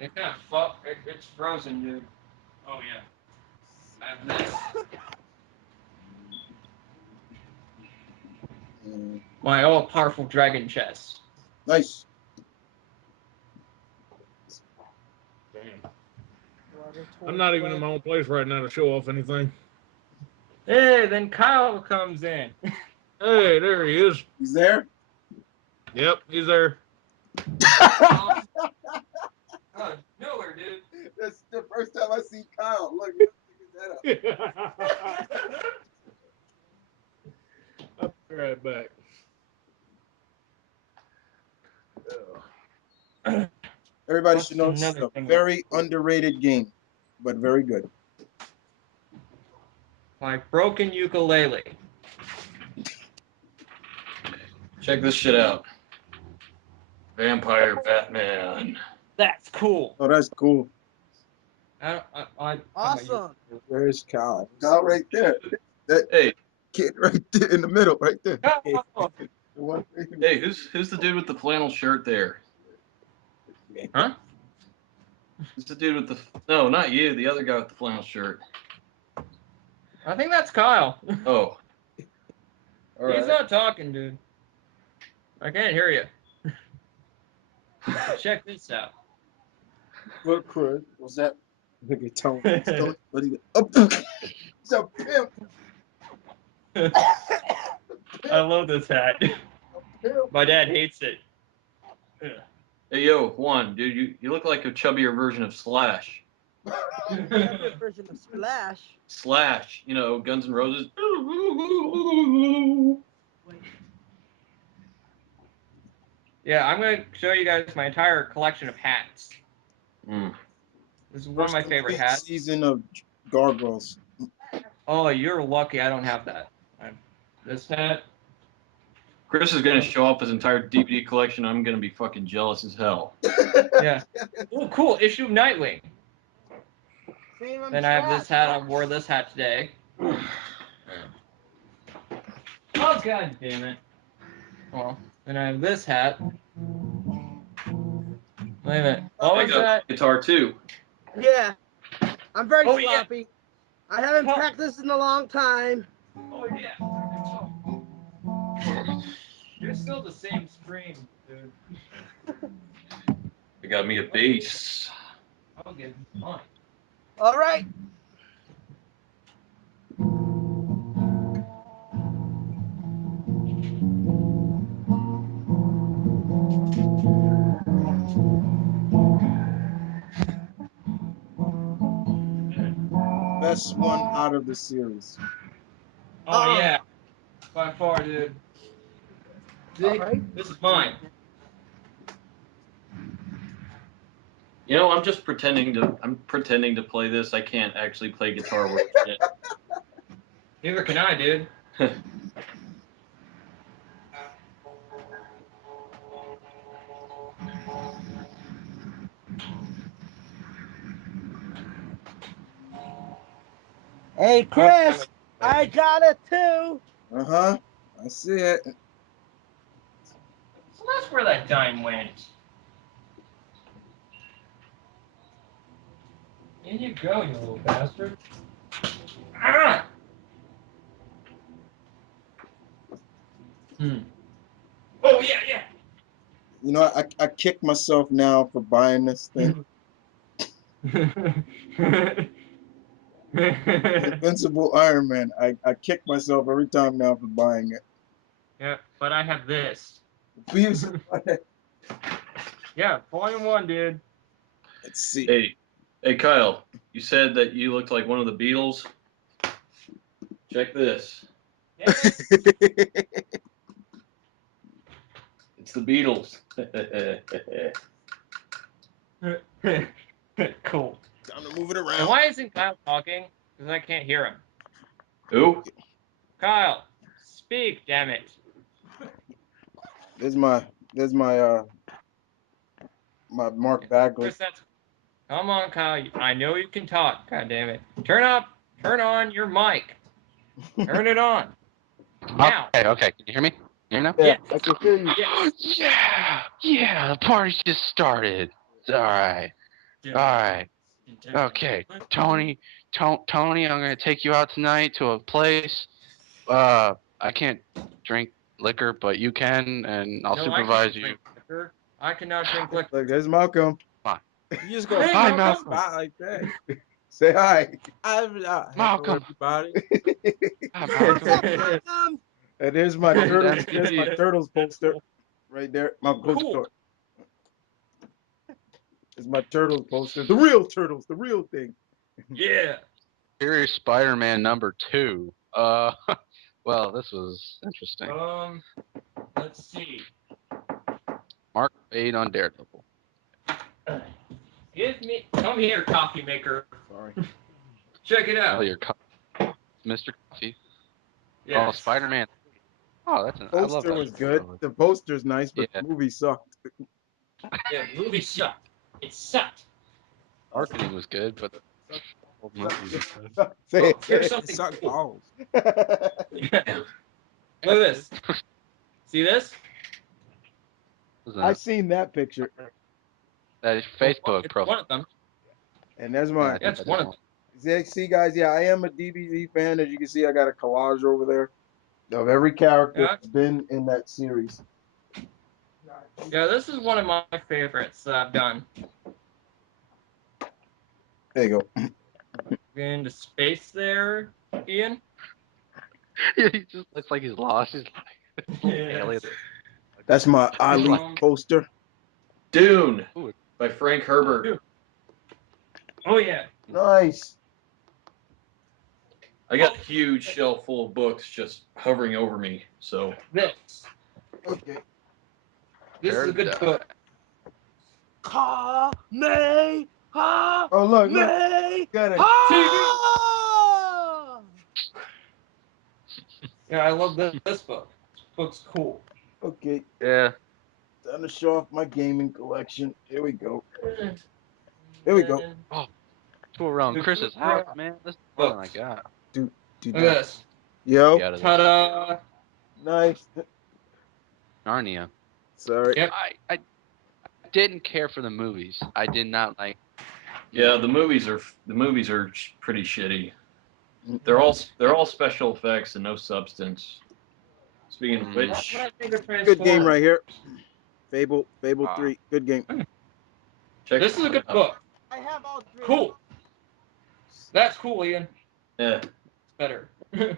It kind of fuck. It's frozen, dude. Oh yeah. I have this. My all-powerful dragon chest. Nice. I'm not even in my own place right now to show off anything. Hey, then Kyle comes in. Hey, there he is. He's there? Yep, he's there. Oh, nowhere, dude. That's the first time I see Kyle. Look, look that up. I'll be right back. Everybody What's should know it's another a thing? very underrated game, but very good. My broken ukulele. Check this shit out. Vampire Batman. That's cool. Oh, that's cool. Awesome. Where's Kyle? Kyle right there. That Hey, kid right there in the middle, right there. Oh, The one- hey, who's the dude with the flannel shirt there? huh? Who's the dude with the no, not you, the other guy with the flannel shirt. I think that's Kyle. Oh. All right. He's not talking, dude. I can't hear you. Check this out. What crud? Was that? Look at Tony. It's a pimp. I love this hat. My dad hates it. Hey yo, Juan, dude, you look like a chubbier version of Slash. Favorite version of Splash. Slash, you know, Guns N' Roses. Yeah, I'm gonna show you guys my entire collection of hats. Mm. This is one of my favorite hats. Season of Gargoyles. Oh, you're lucky I don't have that. This hat. Chris is gonna show off his entire DVD collection. I'm gonna be fucking jealous as hell. Yeah. Oh, cool. Issue of Nightwing. Then I have this hat. I wore this hat today. Oh, god damn it. Well, then I have this hat. Wait a minute. What I was got that? a guitar too. Yeah. I'm very Oh, yeah. sloppy. I haven't practiced in a long time. Oh, yeah. You're still the same screen, dude. I got me a bass. I'll get mine. All right. best one out of the series. Oh yeah, by far, dude. See, Alright. this is mine. You know, I'm pretending to play this. I can't actually play guitar worth shit. Neither can I, dude. Hey, Chris, I got it too. Uh-huh. I see it. So that's where that dime went. In you go, you little bastard. Ah! Oh yeah, yeah. You know, I kick myself now for buying this thing. Invincible Iron Man. I kick myself every time now for buying it. Yeah, but I have this. Please. Yeah, volume 1, dude. Let's see. Hey, Kyle. You said that you looked like one of the Beatles. Check this. Yeah. It's the Beatles. Cool. Time to move it And around. why isn't Kyle talking? Because I can't hear him. Who? Kyle, speak, damn it. There's my my Mark Bagley. Chris, come on, Kyle. I know you can talk. God damn it. Turn on your mic. Turn it on. Now. Okay. Can you hear me? You hear me now? Yes. I can hear you. Yes. Yeah, the party's just started. Alright. Okay. Tony, I'm gonna take you out tonight to a place. I can't drink liquor, but you can, and I'll No, supervise you. Liquor. I cannot drink liquor. Look, there's Malcolm. You just go Hey, Hi, Malcolm. Malcolm. like that. Say hi. Hello, Malcolm. everybody. Hi, Malcolm. And there's my turtles. MTV. There's my turtles poster right there. My Cool. There's my turtles poster. The real turtles. The real thing. Yeah. Here's Spider-Man #2. Well, this was interesting. Let's see. Mark Waid on Daredevil. Come here, coffee maker. Sorry. Check it Oh, out. your Mr. Coffee. Yes. Oh, Spider-Man. Oh, I love Poster that. was good. The poster's nice, but Yeah. the movie sucked. Yeah, the movie sucked. It sucked. Marketing was good, but the whole movie was good. Say Oh, here's it. something Suck cool. balls. Yeah. Look at this. See this? What's I that? seen that picture, That is Facebook It's profile. one of them. and there's Yeah, my. I think That's I did one of one. them. See, guys, yeah, I am a DBZ fan. As you can see, I got a collage over there of every character Yeah. that's been in that series. Yeah, this is one of my favorites that I've done. There you go. Get into space there, Ian. Yeah, he just looks like he's lost. He's like Yeah. alien. That's my Ali poster. Dune Ooh. by Frank Herbert. Oh yeah. Nice. I got a huge shelf full of books just hovering over me. So This. Okay. This is a good book. Ha me ha Oh look, me got it. ha. Yeah, I love this book. This book's cool. Okay, Yeah. time to show off my gaming collection. Here we go. Here we go. Tour around Good Chris's for- house, man. This is more than I got. Do Look at that. this. Yo, Get out of this. Ta-da! nice. Narnia. Sorry. Yep. I didn't care for the movies. I did not like. yeah, the movies are pretty shitty. They're all special effects and no substance. Speaking of That's which, what I think of Good game Transformers. right here. Fable Ah. 3. Good game. check This is a good out. book. I have all three. Cool. That's cool, Ian. Yeah, It's better. Read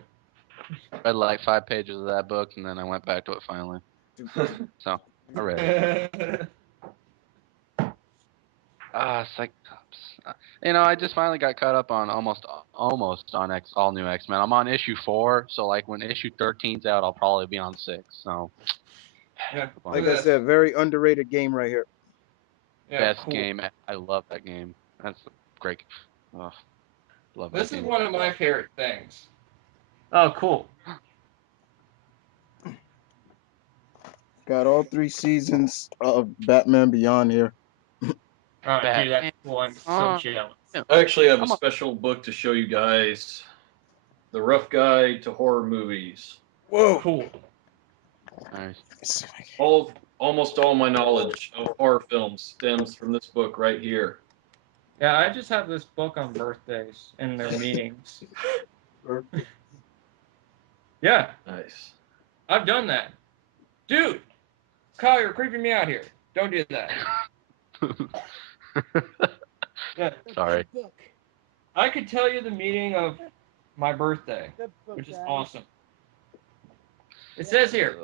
like 5 pages of that book, and then I went back to it finally. So I read it. Cyclops. You know, I just finally got caught up on almost on all new X-Men. I'm on issue 4, so like when issue 13's out, I'll probably be on 6. So Yeah, Like look I at said, very underrated game right here. Yeah, best cool. game. I love that game. That's great. Oh, love that This is game. one of my favorite things. Oh, cool. Got all 3 seasons of Batman Beyond here. Oh, Batman. dude, that's cool. I'm so jealous. Yeah. I actually have a special book to show you guys. The Rough Guide to Horror Movies. Whoa. Cool. Nice. Almost all my knowledge of horror films stems from this book right here. Yeah, I just have this book on birthdays and their meetings. Yeah, Nice. I've done that. Dude, Kyle, you're creeping me out here. Don't do that. Yeah, Sorry. I could tell you the meaning of my birthday, which is awesome. It says here,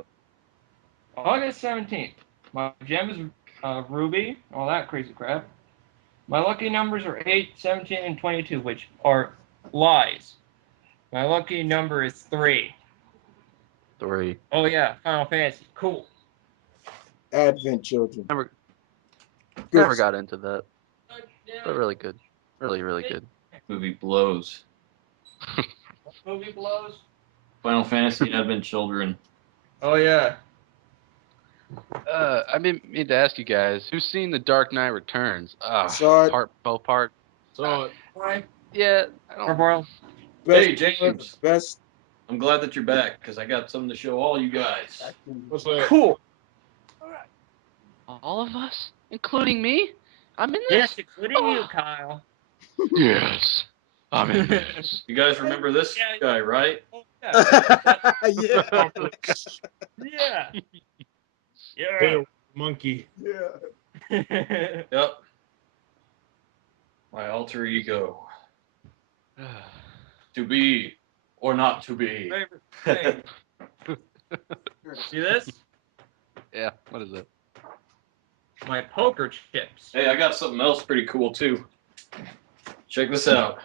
August 17th. My gem is ruby, all that crazy crap. My lucky numbers are 8, 17, and 22, which are lies. My lucky number is 3. 3. Oh yeah, Final Fantasy. Cool. Advent Children. Never got into that, but really good. Really, really good. Movie blows. Movie blows. Final Fantasy Advent Children. Oh yeah. I mean to ask you guys, who's seen The Dark Knight Returns? Saw it. Both part. So Why? Yeah, I don't. Boyle. Hey, Best, James. best. I'm glad that you're back because I got something to show all you guys. what's that? Cool. All of us, including me. I'm in this. Yes, including you, Kyle. Yes, I'm in this. You guys remember this guy, right? Oh, yeah. Yeah. Yeah. Yeah. Bill, monkey. Yeah. Yep. My alter ego. To be or not to be. Favorite thing. See this? Yeah. What is it? My poker chips. Hey, I got something else pretty cool too. Check this out.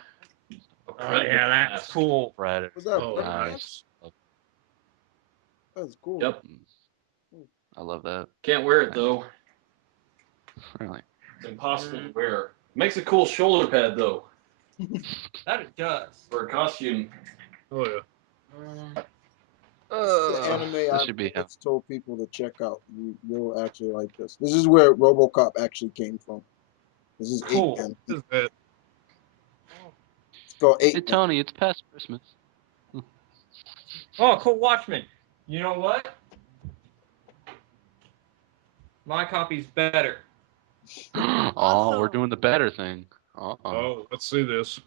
Oh yeah, that's cool. Predator. What's that? Oh, Nice. That's cool. Yep. I love that. Can't wear it though. Really. It's impossible to wear. Makes a cool shoulder pad though That it does. for a costume. Oh yeah. The anime This I've should be always told people to check out. You'll actually like this. This is where RoboCop actually came from. This is Cool. 8 Man. What is that? It's called 8 Hey Man. Tony, it's past Christmas. Oh, cool, Watchmen. You know what? My copy's better. Oh, we're doing the better thing. Oh, let's see this.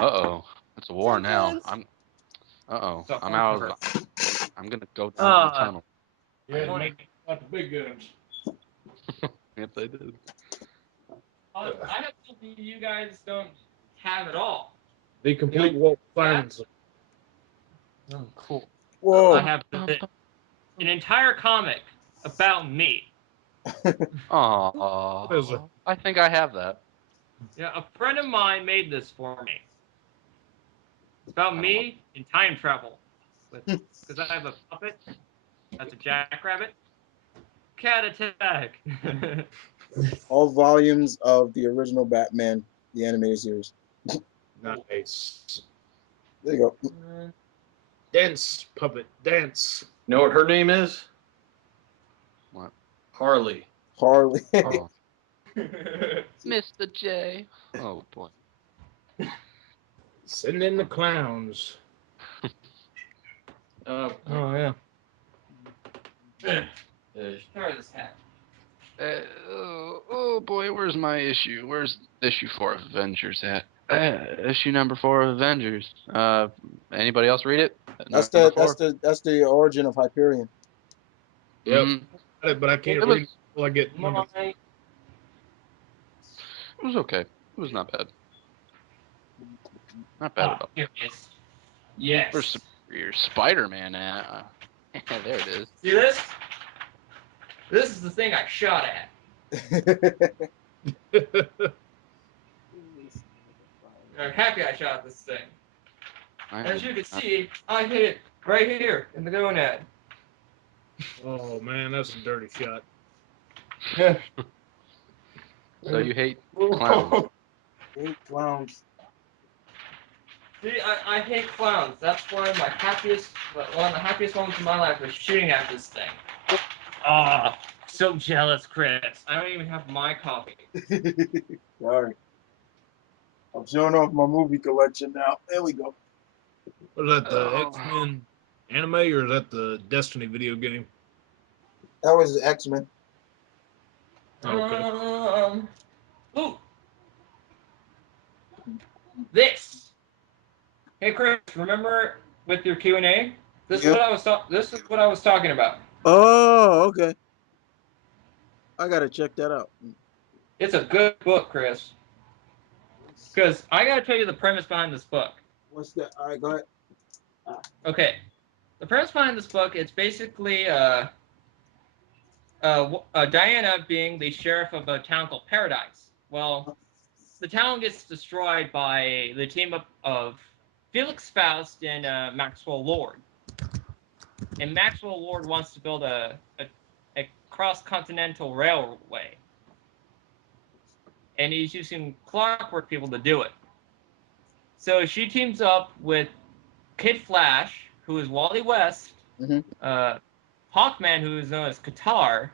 It's a war now. I'm I'm out of I'm gonna go down the tunnel. Yeah, make not the big guns. Yes, I did. I have something you guys don't have at all. The complete Walt Simonson. Oh, cool. Whoa. I have an entire comic about me. Aww. What is it? I think I have that. Yeah, a friend of mine made this for me. It's about me in time travel. Because I have a puppet. That's a jackrabbit. Cat attack. All volumes of the original Batman, the animated series. Nice. There you go. Dance, puppet, dance. You know what her name is? What? Harley. Harley. Oh. Mr. J. Oh boy. Send in the clowns. Oh, yeah. Uh, Try this hat. Oh boy, where's my issue? Where's issue 4 of Avengers at? Issue number 4 of Avengers. Anybody else read it? That's Number the origin of Hyperion. Yep. Mhm. But I can't It was- read it until I get number. It was okay. It was not bad. Not bad at all. Here it is. Yes. Where's your Spider-Man at? There it is. See this? This is the thing I shot at. I'm happy I shot this thing. I As am- you can see, I hit it right here in the gonad. Oh man, that's a dirty shot. So you hate clowns? Eight clowns. See, I hate clowns. That's one of the happiest moments in my life was shooting at this thing. Ah, so jealous, Chris. I don't even have my copy. Sorry. I'm showing off my movie collection now. There we go. Was that the Oh. X-Men anime or is that the Destiny video game? That was X-Men. Okay. Ooh. This. Hey, Chris, remember with your Q&A? This Yep. is what I was talking about. Oh, okay. I gotta check that out. It's a good book, Chris. Because I gotta tell you the premise behind this book. What's that? All right, go ahead. Okay. The premise behind this book, it's basically Diana being the sheriff of a town called Paradise. Well, the town gets destroyed by the team of Felix Faust and Maxwell Lord. And Maxwell Lord wants to build a cross-continental railway. And he's using clockwork people to do it. So she teams up with Kid Flash, who is Wally West, Hawkman, who is known as Qatar,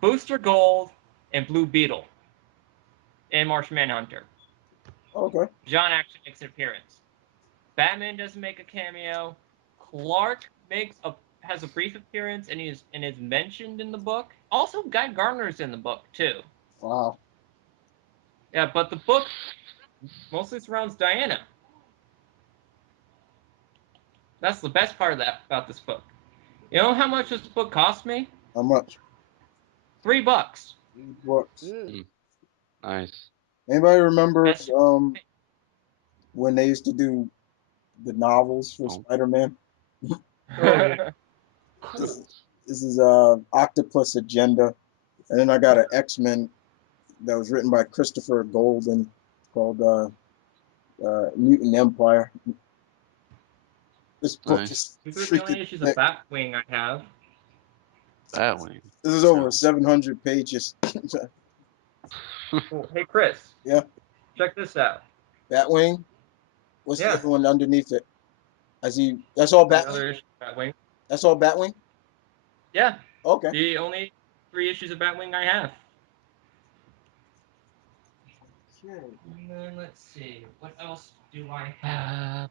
Booster Gold, and Blue Beetle, and Martian Manhunter. Okay. John actually makes an appearance. Batman doesn't make a cameo. Clark has a brief appearance and is mentioned in the book. Also, Guy Gardner's in the book too. Wow. Yeah, but the book mostly surrounds Diana. That's the best part about this book. You know how much this book cost me? How much? $3. Books. Nice. Anybody remember when they used to do the novels for Spider-Man? Oh, yeah. Cool. This is Octopus Agenda, and then I got an X-Men that was written by Christopher Golden called Mutant Empire. This book Nice. These are the only issues of Batwing I have. Batwing. This is over 700 pages. Cool. Hey, Chris. Yeah. Check this out. Batwing. What's the other one underneath it? I see. That's all Batwing. Another issue of Batwing. That's all Batwing. Yeah. Okay. The only 3 issues of Batwing I have. Okay. And then let's see. What else do I have?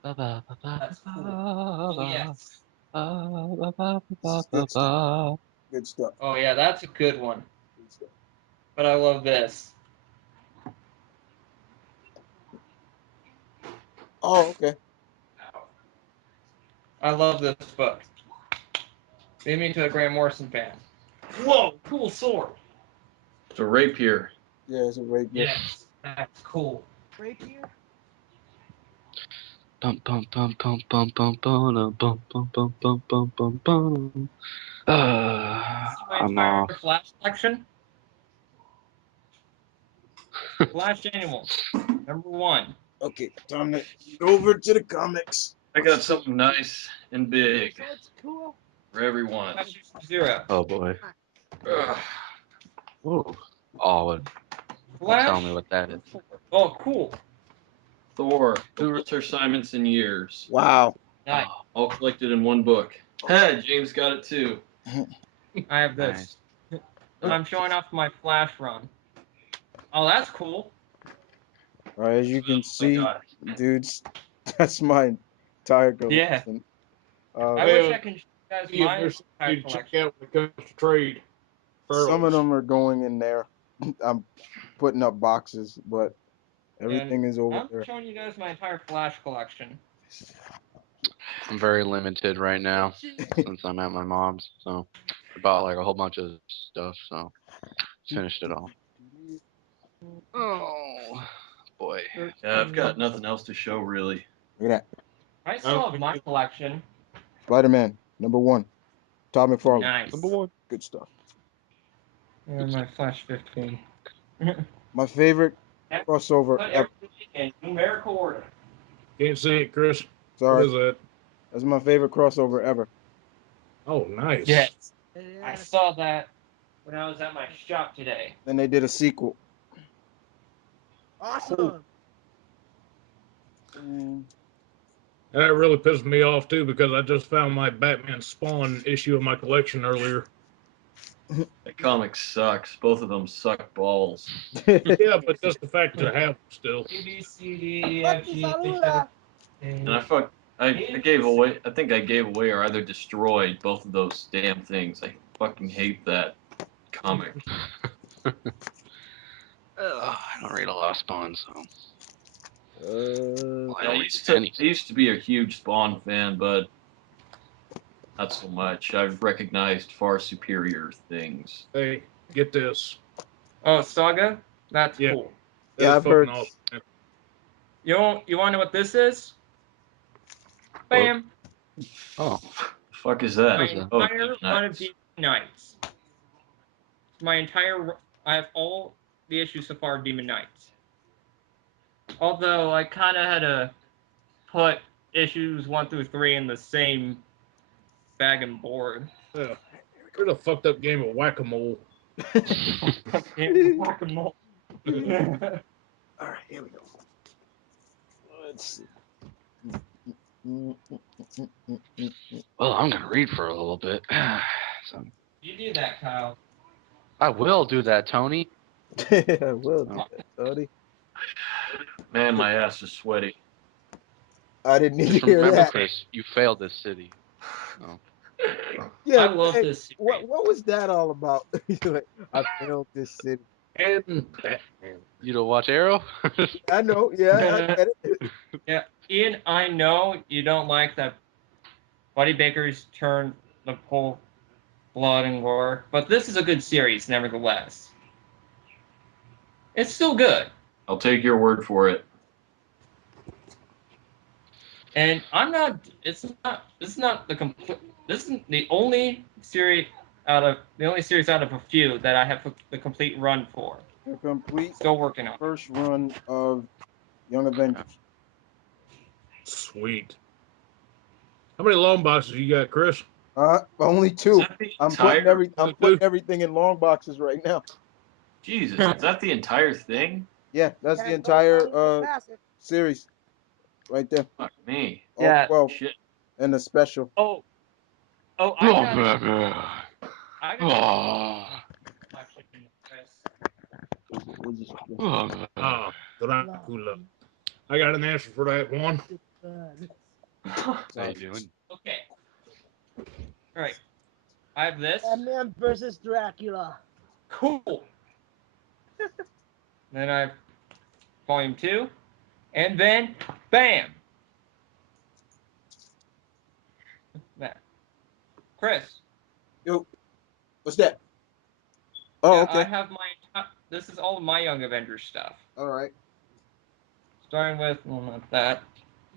That's cool. Oh, yes. This is good stuff. Good stuff. Oh, yeah, that's a good one. Good stuff. But I love this. Oh, okay. I love this book. Made me into a Grant Morrison fan. Whoa, cool sword. It's a rapier. Yeah, it's a rapier. Yes, that's cool. Rapier? Bum bum bum bum bum bum bum bum bum bum bum bum bum bum. My I'm entire off. Flash collection. Flash Animals, #1. Okay, time to go over to the comics. I got something nice and big So it's cool. for everyone. Flash Zero. Oh boy. Ugh. Whoa. Oh, Flash. tell me what that is. Oh, cool. Thor, Walter Simonson years, Wow. Nice. all collected in one book. Hey, James got it too. I have this. I'm showing off my Flash run. Oh, that's cool. All right, as you can see, God. dudes, that's my entire Yeah. collection. I wish I could show you guys Yeah, my there's entire something to check collection. out when it comes to trade. Some of Furloughs. them are going in there. I'm putting up boxes, but everything is over I'm there. showing you guys my entire Flash collection. I'm very limited right now since I'm at my mom's. So I bought like a whole bunch of stuff. So finished it all. Oh boy. Yeah, I've got nothing else to show really. Look at that. I still have my collection. Spider-Man, #1. Todd McFarlane. Nice. #1. Good stuff. And my Flash 15. My favorite crossover Put ever. everything in numerical order. Can't see it, Chris. What Sorry, is that? that's my favorite crossover ever. Oh, nice. Yes. I Yes. saw that when I was at my shop today. Then they did a sequel. Awesome. Mm. And that really pissed me off too because I just found my Batman Spawn issue in my collection earlier. That comic sucks. Both of them suck balls. Yeah, but just the fact to have them still. A, B, C, D, E, F, G, H, And I gave away. I think I gave away or either destroyed both of those damn things. I fucking hate that comic. I don't read a lot of Spawn, so well, I I don't used read to. any. I used to be a huge Spawn fan, but not so much. I've recognized far superior things. Hey, get this. Oh, Saga? That's Yeah. cool. That Yeah, is I've fucking heard. awesome. man. You want to know what this is? Bam! Oh, Fuck is that? My is that? Oh, entire Demon run of Knights. Demon Knights. I have all the issues so far of Demon Knights. Although I kind of had to put issues 1 through 3 in the same bag and board. Yeah. Here's a fucked up game of whack-a-mole. Whack-a-mole. All right, here we go. Let's see. well, I'm gonna read for a little bit. So You do that, Kyle. I will do that, Tony. I will do that, Tony. Man, my ass is sweaty. I didn't need to Just hear remember, that. Chris, you failed this city. Oh. Yeah, I love hey, this series. what was that all about? You're like, I failed this city. And Batman. You don't watch Arrow? I know. Yeah, I get it. Yeah, Ian, I know you don't like that Buddy Baker's turned the whole blood and gore, but this is a good series nevertheless. It's still good. I'll take your word for it. And I'm not this is not the complete this is the only series out of a few that I have the complete run for. The complete Still working on. first run of Young Avengers. Sweet. How many long boxes you got, Chris? Only Is two. that the I'm entire? I'm putting everything in long boxes right now. Jesus, is that the entire thing? Yeah, that's the Can't go entire wrong with the classic. series right there. Fuck me. All Yeah. 12 Shit. and the special. Oh, I Oh, got baby. I got Oh, oh, baby. Ah, Dracula. I got an answer for that one. How you doing? Okay. All right. I have this. Batman versus Dracula. Cool. Then I have volume 2. And then bam. That. Chris. Yo, what's that? Oh, yeah, okay. I have this is all of my Young Avengers stuff. All right. Starting with not that.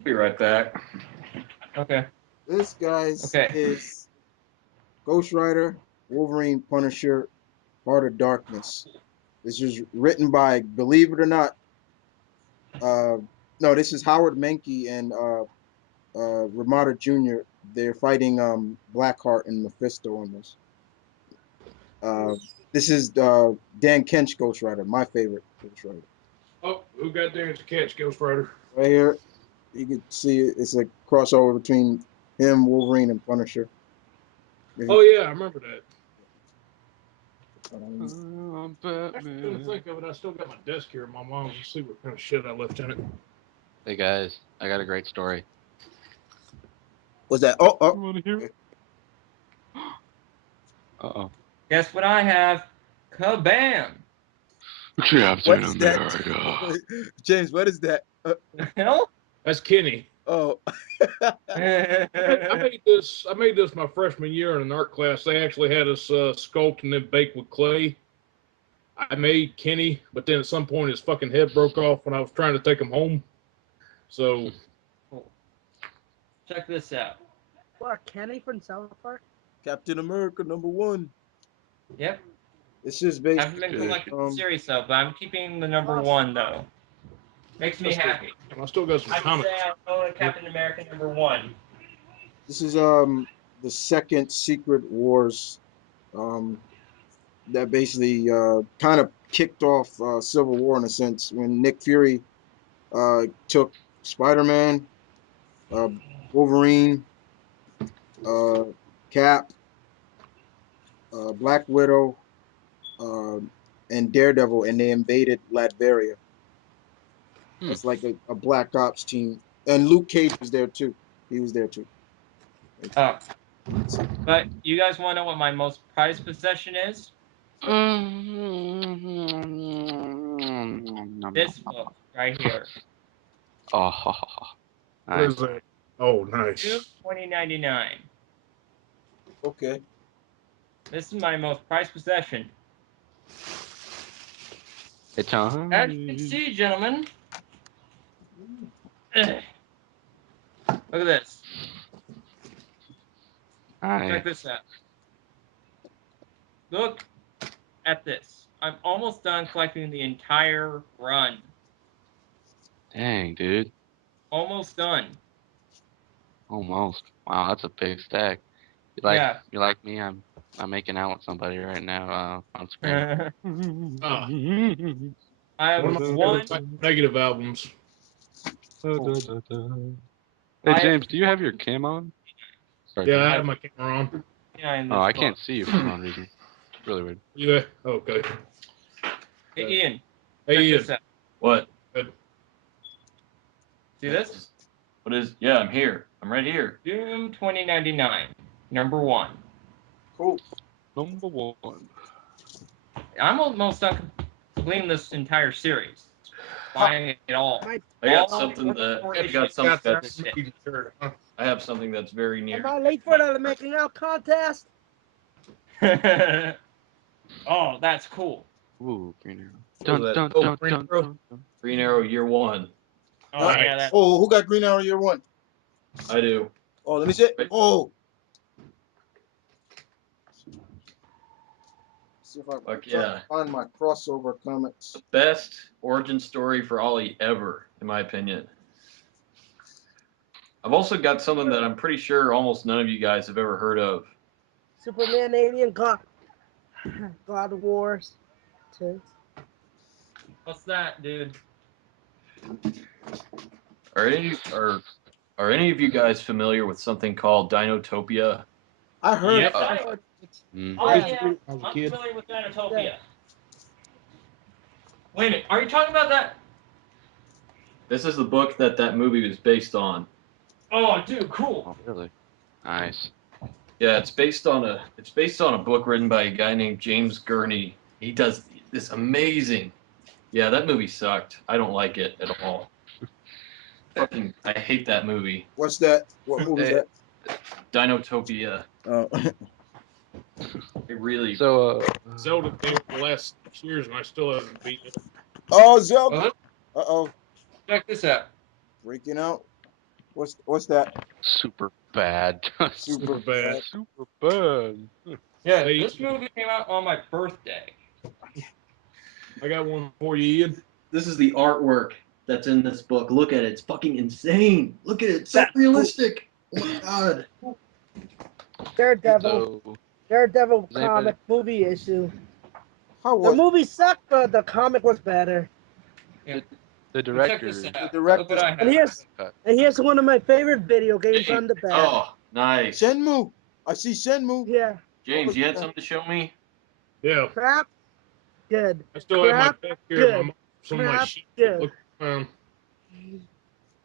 Be right back. Okay. This guy's Okay. is Ghost Rider, Wolverine, Punisher, Heart of Darkness. This is written by, believe it or not, no, this is Howard Menke and Ramada Jr. They're fighting Blackheart and Mephisto on this. This is Dan Kench Ghost Rider, my favorite Ghost Rider. Oh, who got there to catch Ghost Rider? Right here, you can see it's a crossover between him, Wolverine, and Punisher. Oh yeah, I remember that. I'm I'm trying to Batman. think of it. I still got my desk here at my mom's. Let's see what kind of shit I left in it. Hey guys, I got a great story. What's that? Oh, You oh. want to hear it? Uh-oh. Guess what I have? Kabam. Captain What is that? America. James, what is that? Hell? That's Kenny. Oh. I made this my freshman year in an art class. They actually had us sculpt and then bake with clay. I made Kenny, but then at some point his fucking head broke off when I was trying to take him home. So Cool. Check this out. What, Kenny from South Park? Captain America #1. Yep. This is I based. haven't been collecting the Um, series though, but I'm keeping the number one though. Makes me happy. I still got some I can comics. say I own a Captain America number one. this is the second Secret Wars that basically kind of kicked off Civil War in a sense when Nick Fury took Spider-Man, uh, Wolverine, uh, Cap, Black Widow, uh, and Daredevil, and they invaded Latveria. It's like a Black Ops team, and Luke Cage was there too. He was there too. Oh. But you guys want to know what my most prized possession is? This book right here. Oh, What nice. is that? Oh, nice. June 2099. Okay. This is my most prized possession. It's on. As you can see, gentlemen. Look at this. Check Nice. this out. Look at this. I'm almost done collecting the entire run. Dang, dude. Almost done. Almost. Wow, that's a big stack. Yeah. You like me? I'm making out with somebody right now on screen. Ah, I have one of my one. favorite negative albums. Hey James, do you have your cam on? Sorry, Yeah, I James. have my camera on. Behind this Oh, I book. can't see you for some reason. It's really weird. Yeah. Okay. Hey, Ian. Hey, Check Ian. this out. What? See this? What is? Yeah, I'm here. I'm right here. Doom 2099. Number one. Cool. Number one. I'm almost done completing this entire series. Buying it all. Am I got All something that four I got issues. something Got that that's shirt, huh? I have something that's very near. I late for the making out contest? Oh, that's cool. Ooh, Green Arrow. What was that? Oh, Green Arrow. Green Arrow Year One. Oh, yeah, that's Oh, who got Green Arrow Year One? I do. Oh, let me see. Oh. See if I Fuck can yeah. find my crossover comics. The best origin story for Ollie ever, in my opinion. I've also got something that I'm pretty sure almost none of you guys have ever heard of. Superman, Alien, God of Wars. What's that, dude? Are any of you guys familiar with something called Dinotopia? I heard. Yes, Oh, Yeah. yeah. I was a I'm kid. familiar with Dinotopia. Yeah. Wait a minute. Are you talking about that? This is the book that movie was based on. Oh, dude, cool. Oh, really? Nice. Yeah, it's based on a book written by a guy named James Gurney. He does this amazing. Yeah, that movie sucked. I don't like it at all. Fucking, I hate that movie. What's that? What movie is that? Dinotopia. Oh. It really. So, Zelda came for the last 6 years, and I still haven't beaten it. Oh, Zelda. Uh-huh. Uh-oh. Check this out. Freaking out. What's that? super bad. Super bad. bad. Super bad. Yeah, Hey. this movie came out on my birthday. I got one for you, Ian. This is the artwork that's in this book. Look at it. It's fucking insane. Look at it. It's so That's realistic. Oh my god. Daredevil. So, Daredevil Does anybody- comic movie issue. How The was movie sucked, but the comic was better. the Check director. this out. The director- Look what I have. And here's one of my favorite video games on the back. Oh, nice. Shenmue? I see Shenmue. Yeah. James, you had something to show me? Yeah. Crap. Good. I still have Crap, my desk here. good. My mom, some of my Crap, shit. good. Look,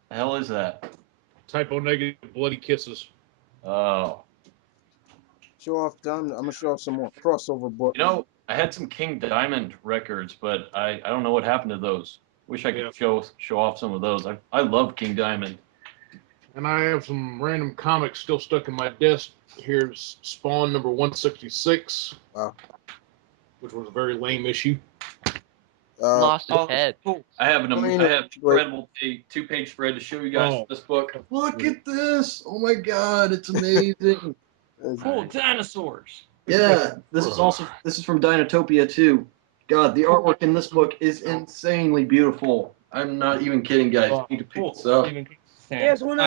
The hell is that? typo negative bloody kisses. Oh. Show off done. I'm gonna show off some more crossover books. You know, I had some King Diamond records, but I don't know what happened to those. Wish I could show off some of those. I love King Diamond. And I have some random comics still stuck in my desk. Here's Spawn number 166. Wow. Which was a very lame issue. Lost his Oh, head. cool. I have Green an is incredible two-page spread to show you guys Oh. this book. Look at this! Oh my god, it's amazing. Cool dinosaurs. Yeah, this is from Dinotopia too. God, the artwork in this book is insanely beautiful. I'm not even kidding, guys. You need to pick this up. Stephen King. Yes, one